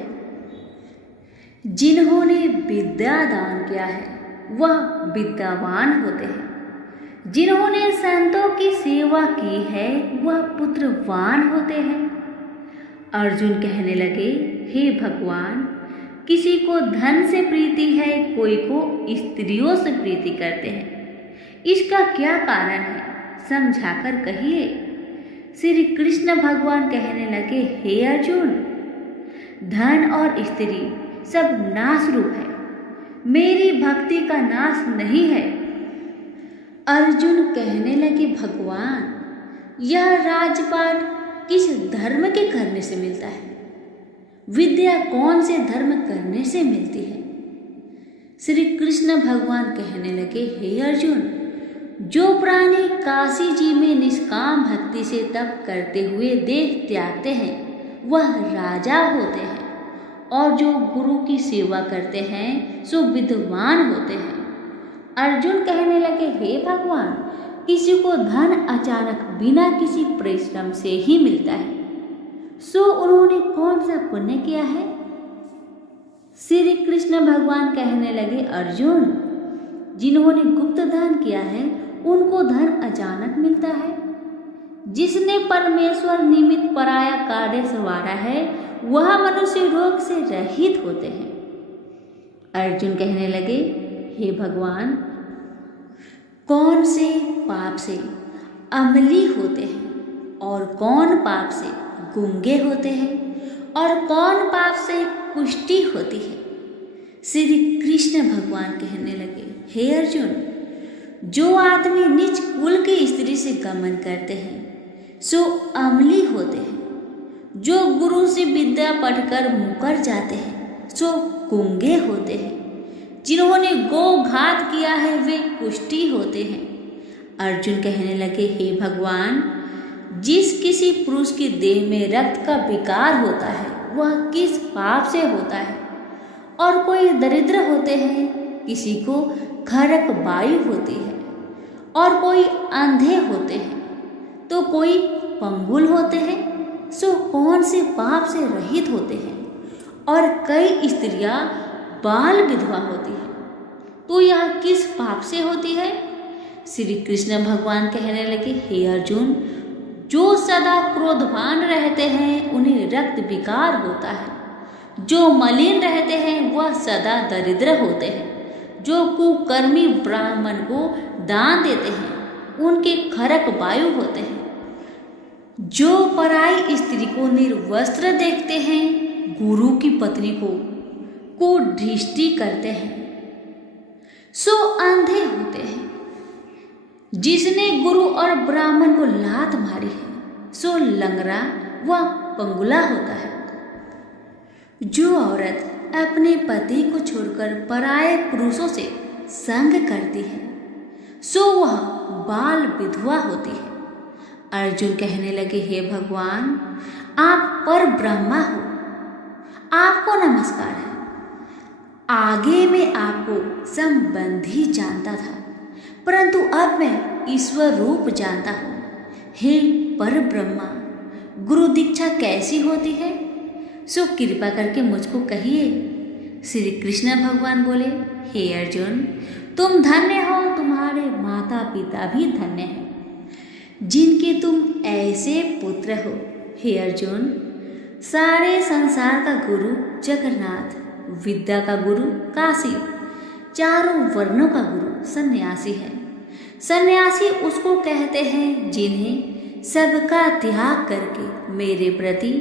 जिन्होंने विद्या दान किया है वह विद्यावान होते हैं। जिन्होंने संतों की सेवा की है वह पुत्रवान होते हैं। अर्जुन कहने लगे, हे भगवान, किसी को धन से प्रीति है, कोई को स्त्रियों से प्रीति करते हैं, इसका क्या कारण है? समझाकर कहिए। श्री कृष्ण भगवान कहने लगे, हे अर्जुन, धन और स्त्री सब नाश रूप है, मेरी भक्ति का नाश नहीं है। अर्जुन कहने लगे, भगवान, यह राजपाट किस धर्म के करने से मिलता है? विद्या कौन से धर्म करने से मिलती है? श्री कृष्ण भगवान कहने लगे, हे अर्जुन, जो प्राणी काशी जी में निष्काम भक्ति से तप करते हुए देह त्यागते हैं वह राजा होते हैं, और जो गुरु की सेवा करते हैं सो विद्वान होते हैं। अर्जुन कहने लगे, हे भगवान, किसी को धन अचानक बिना किसी परिश्रम से ही मिलता है, सो उन्होंने कौन सा पुण्य किया है? श्री कृष्ण भगवान कहने लगे, अर्जुन, जिन्होंने गुप्त दान किया है उनको धन अचानक मिलता है। जिसने परमेश्वर निमित्त पराया कार्य संवारा है वह मनुष्य रोग से रहित होते हैं। अर्जुन कहने लगे, हे भगवान, कौन से पाप से अमली होते हैं और कौन पाप से गूंगे होते हैं और कौन पाप से कुष्ठी होती है? श्री कृष्ण भगवान कहने लगे, हे अर्जुन, जो आदमी नीच कुल की स्त्री से गमन करते हैं सो अमली होते हैं। जो गुरु से विद्या पढ़कर मुकर जाते हैं सो गूंगे होते हैं। जिन्होंने गोघात किया है वे कुष्ठी होते हैं। अर्जुन कहने लगे, हे भगवान, जिस किसी पुरुष के देह में रक्त का विकार होता है वह किस पाप से होता है? और कोई दरिद्र होते हैं, किसी को खरक वायु होती है, और कोई अंधे होते हैं, तो कोई पंगुल होते हैं, सो कौन से पाप से रहित होते हैं, और कई स्त्रियां बाल विधवा होती है, तो यह किस पाप से होती है? श्री कृष्ण भगवान कहने लगे, हे अर्जुन, जो सदा क्रोधवान रहते हैं उन्हें रक्त विकार होता है, जो मलिन रहते हैं वह सदा दरिद्र होते हैं, जो कुकर्मी ब्राह्मण को दान देते हैं उनके खरक वायु होते हैं, जो पराई स्त्री को निर्वस्त्र देखते हैं, गुरु की पत्नी को दृष्टि करते हैं, सो अंधे होते हैं, जिसने गुरु और ब्राह्मण को लात मारी है सो लंगड़ा व पंगुला होता है। जो औरत अपने पति को छोड़कर पराये पुरुषों से संग करती है सो वह बाल विधवा होती है। अर्जुन कहने लगे, हे भगवान, आप पर ब्रह्मा हो, आपको नमस्कार है। आगे मैं आपको संबंधी जानता था, परंतु अब मैं ईश्वर रूप जानता हूँ। हे पर ब्रह्मा, गुरु दीक्षा कैसी होती है, सो कृपा करके मुझको कहिए। श्री कृष्ण भगवान बोले, हे अर्जुन, तुम धन्य हो, तुम्हारे माता पिता भी धन्य हैं, जिनके तुम ऐसे पुत्र हो। हे अर्जुन, सारे संसार का गुरु जगन्नाथ, विद्या का गुरु काशी, चारों वर्णों का गुरु सन्यासी है। सन्यासी उसको कहते हैं जिन्हें सबका त्याग करके मेरे प्रति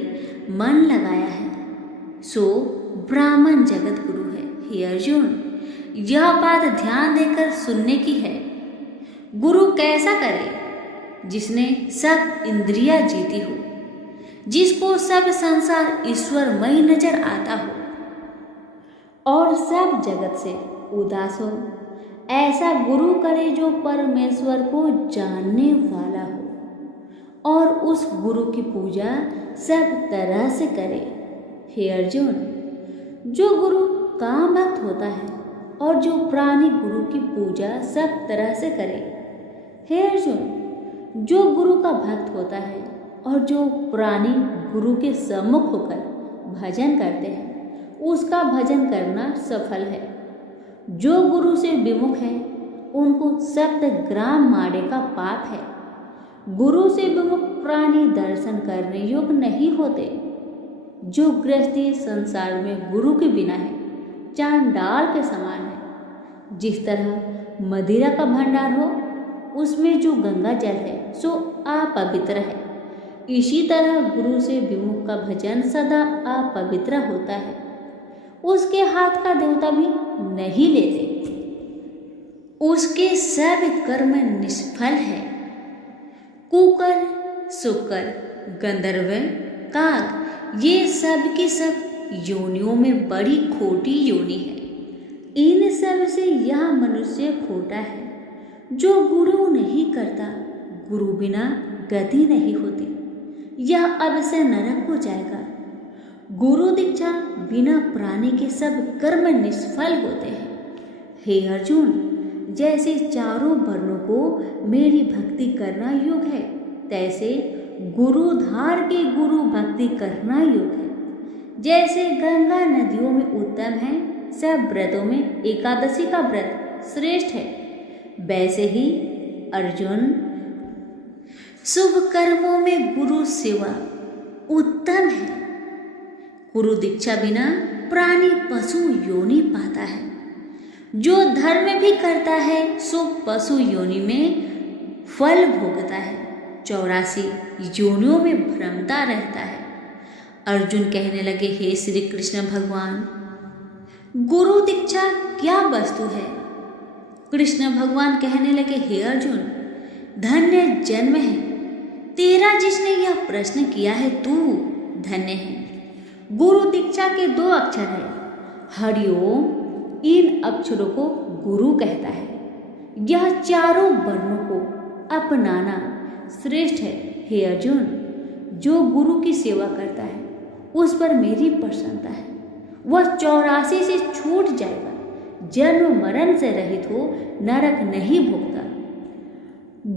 मन लगाया है, सो ब्राह्मण जगत गुरु है। हे अर्जुन, यह बात ध्यान देकर सुनने की है। गुरु कैसा करे? जिसने सब इंद्रियां जीती हो, जिसको सब संसार ईश्वरमय नजर आता हो और सब जगत से उदास हो। ऐसा गुरु करे जो परमेश्वर को जानने वाला हो और उस गुरु की पूजा सब तरह से करे। हे अर्जुन, जो गुरु काम भक्त होता है और जो प्राणी गुरु की पूजा सब तरह से करे। हे अर्जुन, जो गुरु का भक्त होता है और जो प्राणी गुरु के सम्मुख होकर भजन करते हैं, उसका भजन करना सफल है। जो गुरु से विमुख है, उनको 7 ग्राम माड़े का पाप है। गुरु से विमुख प्राणी दर्शन करने योग्य नहीं होते। जो गृहस्थी संसार में गुरु के बिना है, चांडाल के समान है। जिस तरह मदिरा का भंडार हो, उसमें जो गंगा जल है सो अपवित्र है, इसी तरह गुरु से विमुख का भजन सदा अपवित्र होता है। उसके हाथ का देवता भी नहीं लेते, उसके सब कर्म निष्फल है। कुकर, शुकर, गंधर्व, काग, ये सब की सब योनियों में बड़ी खोटी योनि है। इन सब से यह मनुष्य खोटा है। जो गुरु नहीं करता, गुरु बिना गति नहीं होती, यह अब से नरक हो जाएगा। गुरु दीक्षा बिना प्राणी के सब कर्म निष्फल होते हैं। हे अर्जुन, जैसे चारों वर्णों को मेरी भक्ति करना योग है, तैसे गुरुधार के गुरु भक्ति करना योग है। जैसे गंगा नदियों में उत्तम है, सब व्रतों में एकादशी का व्रत श्रेष्ठ है, वैसे ही अर्जुन शुभ कर्मों में गुरु सेवा उत्तम है। गुरु दीक्षा बिना प्राणी पशु योनि पाता है। जो धर्म भी करता है सो पशु योनि में फल भोगता है, 84 योनियों में भ्रमता रहता है। अर्जुन कहने लगे, हे श्री कृष्ण भगवान, गुरु दीक्षा क्या वस्तु है? कृष्ण भगवान कहने लगे, हे अर्जुन, धन्य जन्म है तेरा जिसने यह प्रश्न किया है, तू धन्य है। गुरु दीक्षा के 2 अक्षर है, हरिओम। इन अक्षरों को गुरु कहता है। यह चारों वर्णों को अपनाना श्रेष्ठ है। हे अर्जुन, जो गुरु की सेवा करता है उस पर मेरी प्रसन्नता है। वह 84 से छूट जाएगा, जन्म मरण से रहित हो नरक नहीं भोगता।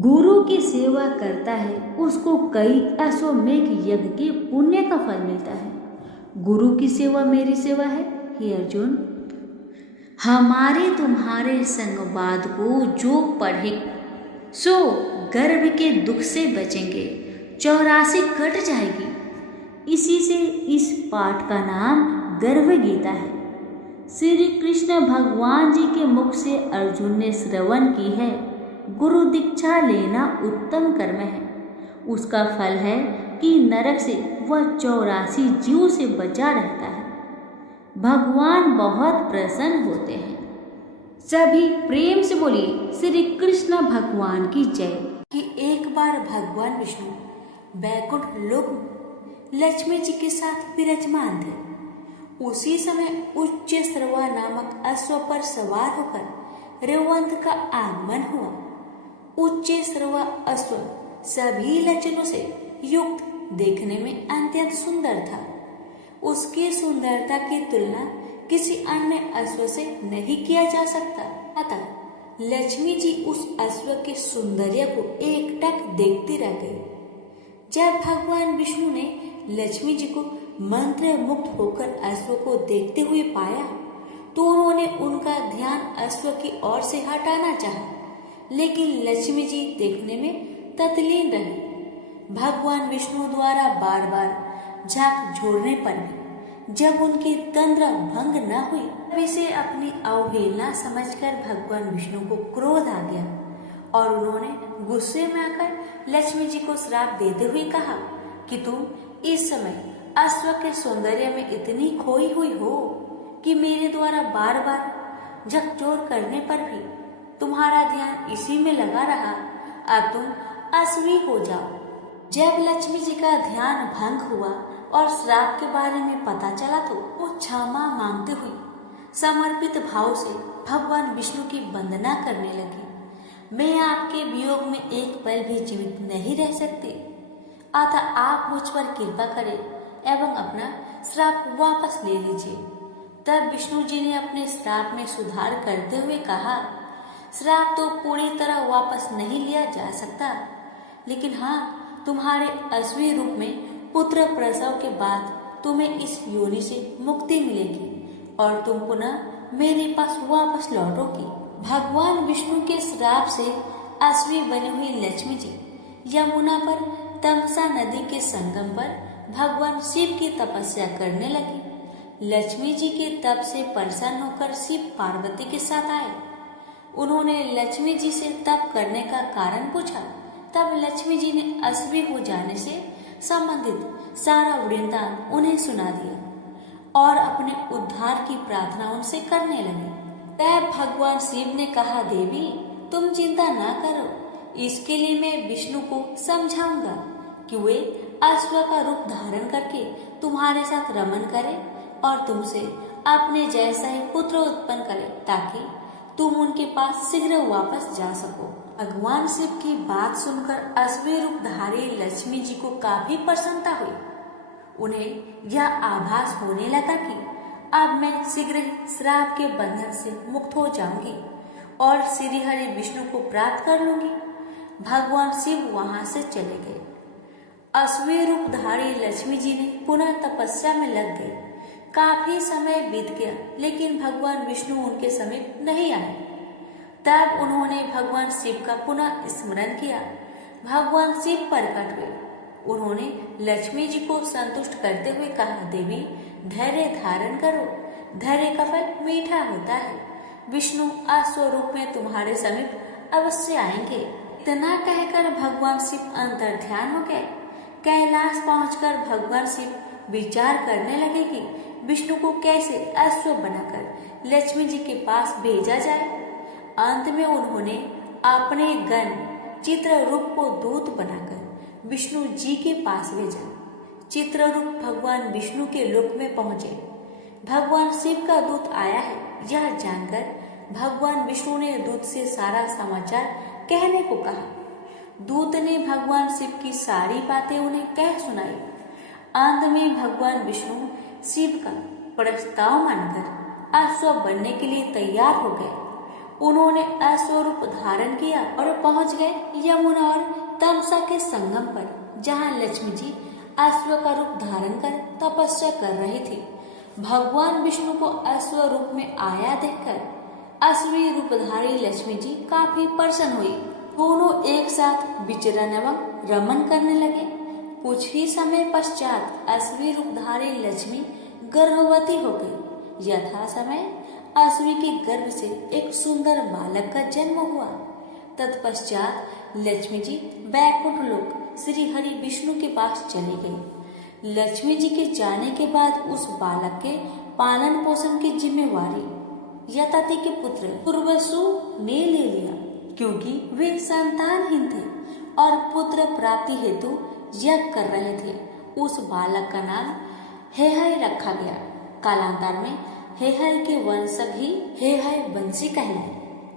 गुरु की सेवा करता है उसको कई अश्वमेध यज्ञ के पुण्य का फल मिलता है। गुरु की सेवा मेरी सेवा है। हे अर्जुन, हमारे तुम्हारे संवाद को जो पढ़े सो गर्भ के दुख से बचेंगे, 84 कट जाएगी। इसी से इस पाठ का नाम गर्भ गीता है। श्री कृष्ण भगवान जी के मुख से अर्जुन ने श्रवण की है। गुरु दीक्षा लेना उत्तम कर्म है। उसका फल है कि नरक से वह 84 जीव से बचा रहता है। भगवान बहुत प्रसन्न होते हैं। सभी प्रेम से बोलिए श्री कृष्ण भगवान की जय। कि एक बार भगवान विष्णु बैकुंठ लोक लक्ष्मी जी के साथ विराजमान थे। उसी समय उच्च श्रवा नामक अश्व पर सवार होकर रेवंत का आगमन हुआ। उच्च श्रवा अश्व सभी लक्षणों से युक्त, देखने में अत्यंत सुंदर था। उसकी सुंदरता की तुलना किसी अन्य अश्व से नहीं किया जा सकता। अतः लक्ष्मी जी उस अश्व के सौंदर्य को एकटक देखती रह गई। जब भगवान विष्णु ने लक्ष्मी जी को मंत्र मुक्त होकर अश्व को देखते हुए पाया तो उन्होंने उनका ध्यान अश्व की ओर से हटाना चाहा, लेकिन लक्ष्मी जी देखने में तल्लीन रही। भगवान विष्णु द्वारा बार बार झांक झोड़ने पर भी जब उनकी तंद्रा भंग न हुई तब इसे अपनी अवहेलना समझकर भगवान विष्णु को क्रोध आ गया और उन्होंने गुस्से में आकर लक्ष्मी जी को श्राप देते हुए कहा कि तुम इस समय अश्व के सौंदर्य में इतनी खोई हुई हो कि मेरे द्वारा बार बार झकझोर करने पर भी तुम्हारा ध्यान इसी में लगा रहा। अब तुम अश्वी हो जाओ। जब लक्ष्मी जी का ध्यान भंग हुआ और श्राप के बारे में पता चला तो वो क्षमा मांगते हुए समर्पित भाव से भगवान विष्णु की वंदना करने लगी। मैं आपके वियोग में एक पल भी जीवित नहीं रह सकती, अतः आप मुझ पर कृपा करें एवं अपना श्राप वापस ले लीजिए। तब विष्णु जी ने अपने श्राप में सुधार करते हुए कहा, श्राप तो पूरी तरह वापस नहीं लिया जा सकता, लेकिन हाँ, तुम्हारे अश्वी रूप में पुत्र प्रसव के बाद तुम्हें इस योनि से मुक्ति मिलेगी और तुम पुनः मेरे पास वापस लौटोगी। भगवान विष्णु के श्राप से अश्वी बनी हुई लक्ष्मी जी यमुना पर तमसा नदी के संगम पर भगवान शिव की तपस्या करने लगी। लक्ष्मी जी के तप से प्रसन्न होकर शिव पार्वती के साथ आए। उन्होंने लक्ष्मी जी से तप करने का कारण पूछा। तब लक्ष्मी जी ने अश्वी हो जाने से संबंधित सारा वृंदावन उन्हें सुना दिया और अपने उद्धार की प्रार्थना उनसे करने लगे। तब भगवान शिव ने कहा, देवी तुम चिंता ना करो, इसके लिए मैं विष्णु को समझाऊंगा कि वे अश्व का रूप धारण करके तुम्हारे साथ रमन करे और तुमसे अपने जैसा ही पुत्र उत्पन्न करे ताकि तुम उनके पास शीघ्र वापस जा सको। भगवान शिव की बात सुनकर अश्वी रूपधारी लक्ष्मी जी को काफी प्रसन्नता हुई। उन्हें यह आभास होने लगा कि अब मैं शीघ्र ही श्राप के बंधन से मुक्त हो जाऊंगी और श्री हरि विष्णु को प्राप्त कर लूंगी। भगवान शिव वहां से चले गए। अश्वी रूपधारी लक्ष्मी जी ने पुनः तपस्या में लग गए। काफी समय बीत गया लेकिन भगवान विष्णु उनके समीप नहीं आए। तब उन्होंने भगवान शिव का पुनः स्मरण किया। भगवान शिव प्रकट हुए। उन्होंने लक्ष्मी जी को संतुष्ट करते हुए कहा, देवी धैर्य धारण करो, धैर्य का फल मीठा होता है। विष्णु अश्वरूप में तुम्हारे समीप अवश्य आएंगे। इतना कहकर भगवान शिव अंतर्ध्यान हो गए। कैलाश पहुंचकर भगवान शिव विचार करने लगे कि विष्णु को कैसे अश्व बनाकर लक्ष्मी जी के पास भेजा जाए। अंत में उन्होंने अपने गण चित्ररूप को दूत बनाकर विष्णु जी के पास भेजा। चित्ररूप भगवान विष्णु के लोक में पहुंचे। भगवान शिव का दूत आया है यह जानकर भगवान विष्णु ने दूत से सारा समाचार कहने को कहा। दूत ने भगवान शिव की सारी बातें उन्हें कह सुनाई। अंत में भगवान विष्णु शिव का प्रस्ताव मानकर अश्व बनने के लिए तैयार हो गए। उन्होंने अश्व रूप धारण किया और पहुंच गए यमुना और तमसा के संगम पर, जहां लक्ष्मी जी अश्व का रूप धारण कर तपस्या कर रही थी। भगवान विष्णु को अश्व रूप में आया देखकर अश्वी रूपधारी लक्ष्मी जी काफी प्रसन्न हुई। दोनों एक साथ विचरण एवं रमन करने लगे। कुछ ही समय पश्चात अश्वी रूपधारी लक्ष्मी गर्भवती हो गई। यथा समय अश्वी के गर्भ से एक सुंदर बालक का जन्म हुआ। तत्पश्चात लक्ष्मी जी वैकुंठ लोक श्री हरि विष्णु के पास चली गई। लक्ष्मी जी के जाने के बाद उस बालक के पालन पोषण की जिम्मेवारी यताति के पुत्र पूर्वसु ने ले लिया, क्योंकि वे संतानहीन थे और पुत्र प्राप्ति हेतु यज्ञ कर रहे थे। उस बालक का नाम हेहय रखा गया। कालांतर में हेहय के वंशज ही हेहय वंशी कहलाए।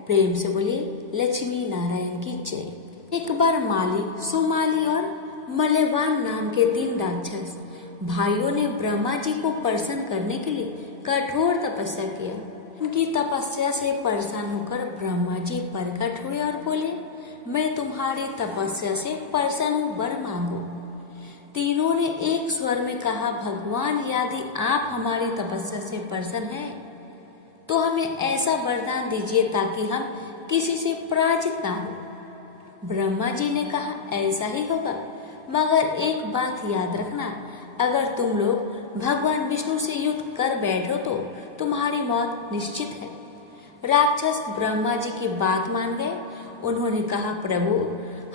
प्रेम से बोलिए लक्ष्मी नारायण की जय। एक बार माली, सुमाली और मल्यवान नाम के 3 राक्षस भाइयों ने ब्रह्मा जी को प्रसन्न करने के लिए कठोर तपस्या किया। उनकी तपस्या से परेशान होकर ब्रह्मा जी प्रकट हुए और बोले, मैं तुम्हारी तपस्या से प्रसन्न हूँ, वर मांगो। तीनों ने एक स्वर में कहा, भगवान यदि आप हमारी तपस्या से प्रसन्न हैं तो हमें ऐसा वरदान दीजिए ताकि हम किसी से पराजित ना हो। ब्रह्मा जी ने कहा, ऐसा ही होगा, मगर एक बात याद रखना, अगर तुम लोग भगवान विष्णु से युद्ध कर बैठो तो तुम्हारी मौत निश्चित है। राक्षस ब्रह्मा जी की बात मान गए। उन्होंने कहा, प्रभु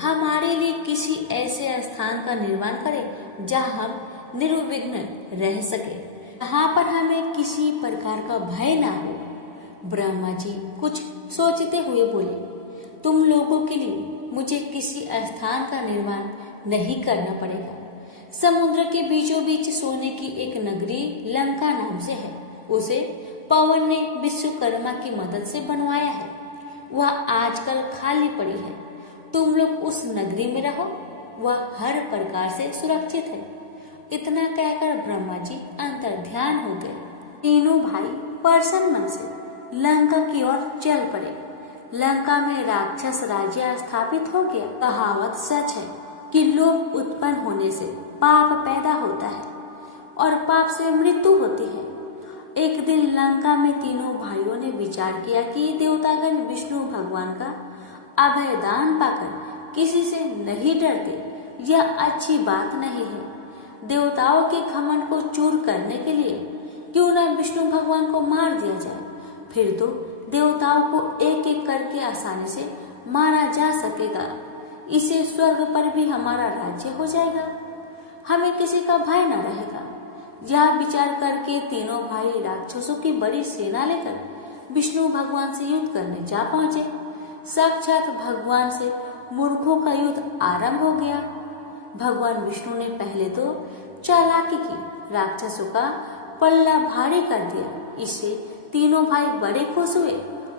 हमारे लिए किसी ऐसे स्थान का निर्माण करें जहां हम निर्विघ्न रह सके, जहां पर हमें किसी प्रकार का भय ना हो। ब्रह्मा जी कुछ सोचते हुए बोले, तुम लोगों के लिए मुझे किसी स्थान का निर्माण नहीं करना पड़ेगा। समुद्र के बीचों बीच सोने की एक नगरी लंका नाम से है। उसे पवन ने विश्वकर्मा की मदद से बनवाया है। वह आजकल खाली पड़ी है। तुम लोग उस नगरी में रहो, वह हर प्रकार से सुरक्षित है। इतना कहकर ब्रह्मा जी अंतर्ध्यान हो गए। तीनों भाई प्रसन्न मन से लंका की ओर चल पड़े। लंका में राक्षस राज्य स्थापित हो गया। कहावत सच है कि लोभ उत्पन्न होने से पाप पैदा होता है और पाप से मृत्यु होती है। एक दिन लंका में तीनों भाइयों ने विचार किया कि देवतागण विष्णु भगवान का अभयदान पाकर किसी से नहीं डरते, यह अच्छी बात नहीं है। देवताओं के घमंड को चूर करने के लिए क्यों न विष्णु भगवान को मार दिया जाए, फिर तो देवताओं को एक एक करके आसानी से मारा जा सकेगा। इससे स्वर्ग पर भी हमारा राज्य हो जाएगा, हमें किसी का भय न रहेगा। यह विचार करके तीनों भाई राक्षसों की बड़ी सेना लेकर विष्णु भगवान से युद्ध करने जा पहुंचे। साक्षात भगवान से मूर्खों का युद्ध आरंभ हो गया। भगवान विष्णु ने पहले तो चालाकी की राक्षसों का पल्ला भारी कर दिया। इससे तीनों भाई बड़े खुश हुए।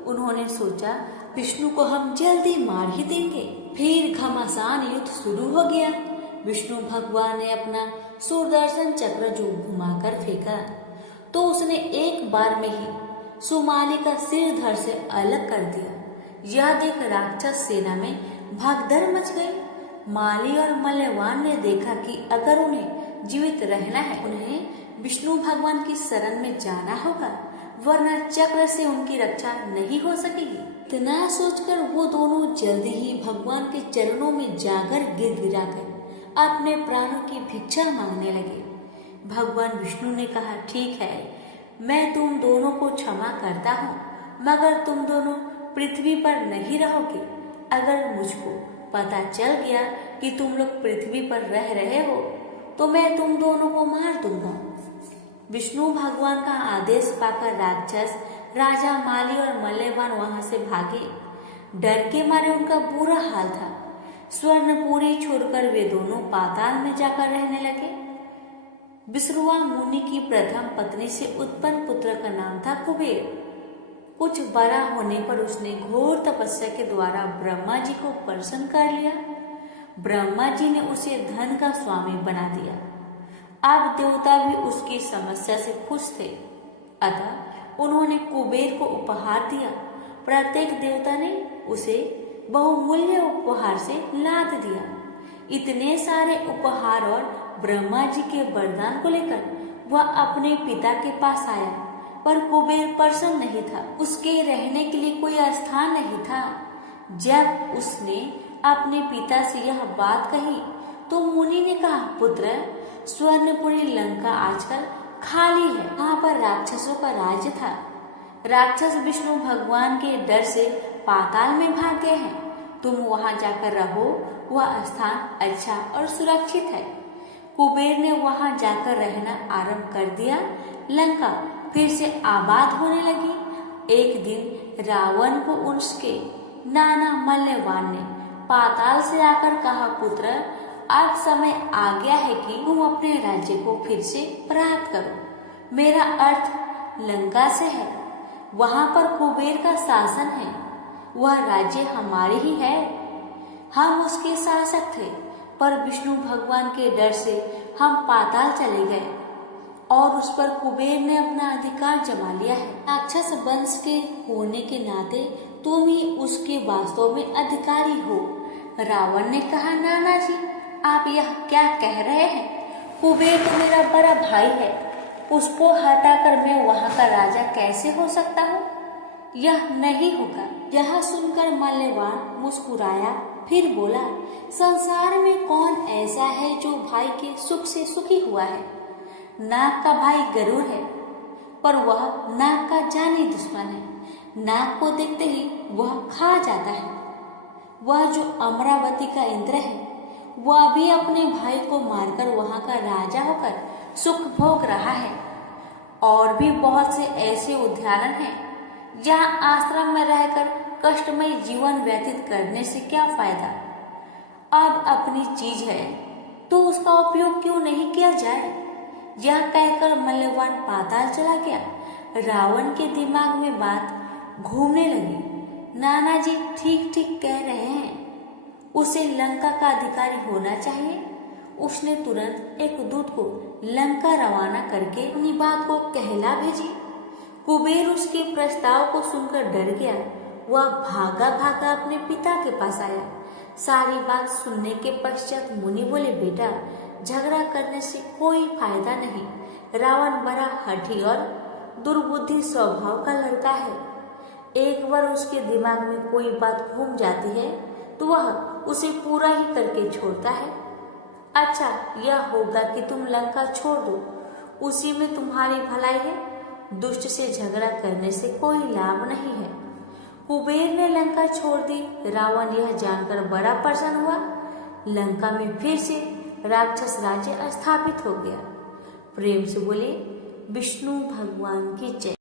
उन्होंने सोचा, विष्णु को हम जल्दी मार ही देंगे। फिर घमासान युद्ध शुरू हो गया। विष्णु भगवान ने अपना सुदर्शन चक्र जो घुमाकर फेंका तो उसने एक बार में ही सुमाली का सिर धड़ से अलग कर दिया। यह देख राक्षस सेना में भगदड़ मच गई। माली और मल्यवान ने देखा कि अगर उन्हें जीवित रहना है, उन्हें विष्णु भगवान की शरण में जाना होगा, वरना चक्र से उनकी रक्षा नहीं हो सकेगी। इतना सोचकर वो दोनों जल्दी ही भगवान के चरणों में जाकर गिड़गिड़ाकर अपने प्राणों की भिक्षा मांगने लगे। भगवान विष्णु ने कहा, ठीक है, मैं तुम दोनों को क्षमा करता हूँ, मगर तुम दोनों पृथ्वी पर नहीं रहोगे। अगर मुझको पता चल गया कि तुम लोग पृथ्वी पर रह रहे हो तो मैं तुम दोनों को मार दूंगा। विष्णु भगवान का आदेश पाकर राक्षस राजा माली और मल्यवान वहां से भागे। डर के मारे उनका बुरा हाल था। स्वर्णपुरी छोड़कर वे दोनों पाताल में जाकर रहने लगे। विश्रुवा मुनि की प्रथम पत्नी से उत्पन्न पुत्र का नाम था कुबेर। कुछ बड़ा होने पर उसने घोर तपस्या के द्वारा ब्रह्मा जी को प्रसन्न कर लिया। ब्रह्मा जी ने उसे धन का स्वामी बना दिया। अब देवता भी उसकी समस्या से खुश थे। अतः उन्होंने कुबेर को उपहार दिया। प्रत्येक देवता ने उसे बहुमूल्य उपहार से लाद दिया। इतने सारे उपहार और ब्रह्मा जी के वरदान को लेकर वह अपने पिता के पास आया, पर कुबेर प्रसन्न नहीं था। उसके रहने के लिए कोई स्थान नहीं था। जब उसने अपने पिता से यह बात कही तो मुनि ने कहा, पुत्र, स्वर्णपुरी लंका आजकल खाली है। वहाँ पर राक्षसों का राज्य था। राक्षस विष्णु भगवान के डर से पाताल में भाग गए हैं। तुम वहाँ जाकर रहो, वह स्थान अच्छा और सुरक्षित है। कुबेर ने वहाँ जाकर रहना आरंभ कर दिया। लंका फिर से आबाद होने लगी। एक दिन रावण को उसके नाना मल्लवान ने पाताल से आकर कहा, पुत्र, अब समय आ गया है कि तुम अपने राज्य को फिर से प्राप्त करो। मेरा अर्थ लंका से है। वहाँ पर कुबेर का शासन है। वह राज्य हमारे ही है। हम उसके शासक थे, पर विष्णु भगवान के डर से हम पाताल चले गए और उस पर कुबेर ने अपना अधिकार जमा लिया है। राक्षस वंश के होने के नाते तुम ही उसके वास्तव में अधिकारी हो। रावण ने कहा, नाना जी, आप यह क्या कह रहे हैं? कुबेर तो मेरा बड़ा भाई है। उसको हटाकर मैं वहाँ का राजा कैसे हो सकता हूँ? यह नहीं होगा। यह सुनकर मल्लवान मुस्कुराया, फिर बोला, संसार में कौन ऐसा है जो भाई के सुख से सुखी हुआ है? नाग का भाई गरुड़ है, पर वह नाग का जानी दुश्मन है। नाग को देखते ही वह खा जाता है। वह जो अमरावती का इंद्र है, वह भी अपने भाई को मारकर वहाँ का राजा होकर सुख भोग रहा है। और भी बहुत से ऐसे उदाहरण हैं जहाँ आश्रम में रहकर कष्टमय जीवन व्यतीत करने से क्या फायदा। अब अपनी चीज है तो उसका उपयोग क्यों नहीं किया जाए? यह कहकर मल्लवान पाताल चला गया। रावण के दिमाग में बात घूमने लगी। नाना जी ठीक ठीक कह रहे हैं, उसे लंका का अधिकारी होना चाहिए। उसने तुरंत एक दूत को लंका रवाना करके अपनी बात को कहला भेजी। कुबेर उसके प्रस्ताव को सुनकर डर गया। वह भागा भागा अपने पिता के पास आया। सारी बात सुनने के पश्चात मुनि बोले, बेटा, झगड़ा करने से कोई फायदा नहीं। रावण बड़ा हठी और दुर्बुद्धि स्वभाव का लड़का है। एक बार उसके दिमाग में कोई बात घूम जाती है तो वह उसे पूरा ही करके छोड़ता है। अच्छा, यह होगा कि तुम लंका छोड़ दो, उसी में तुम्हारी भलाई है। दुष्ट से झगड़ा करने से कोई लाभ नहीं है। कुबेर ने लंका छोड़ दी। रावण यह जानकर बड़ा प्रसन्न हुआ। लंका में फिर से राक्षस राज्य स्थापित हो गया। प्रेम से बोले, विष्णु भगवान की जय।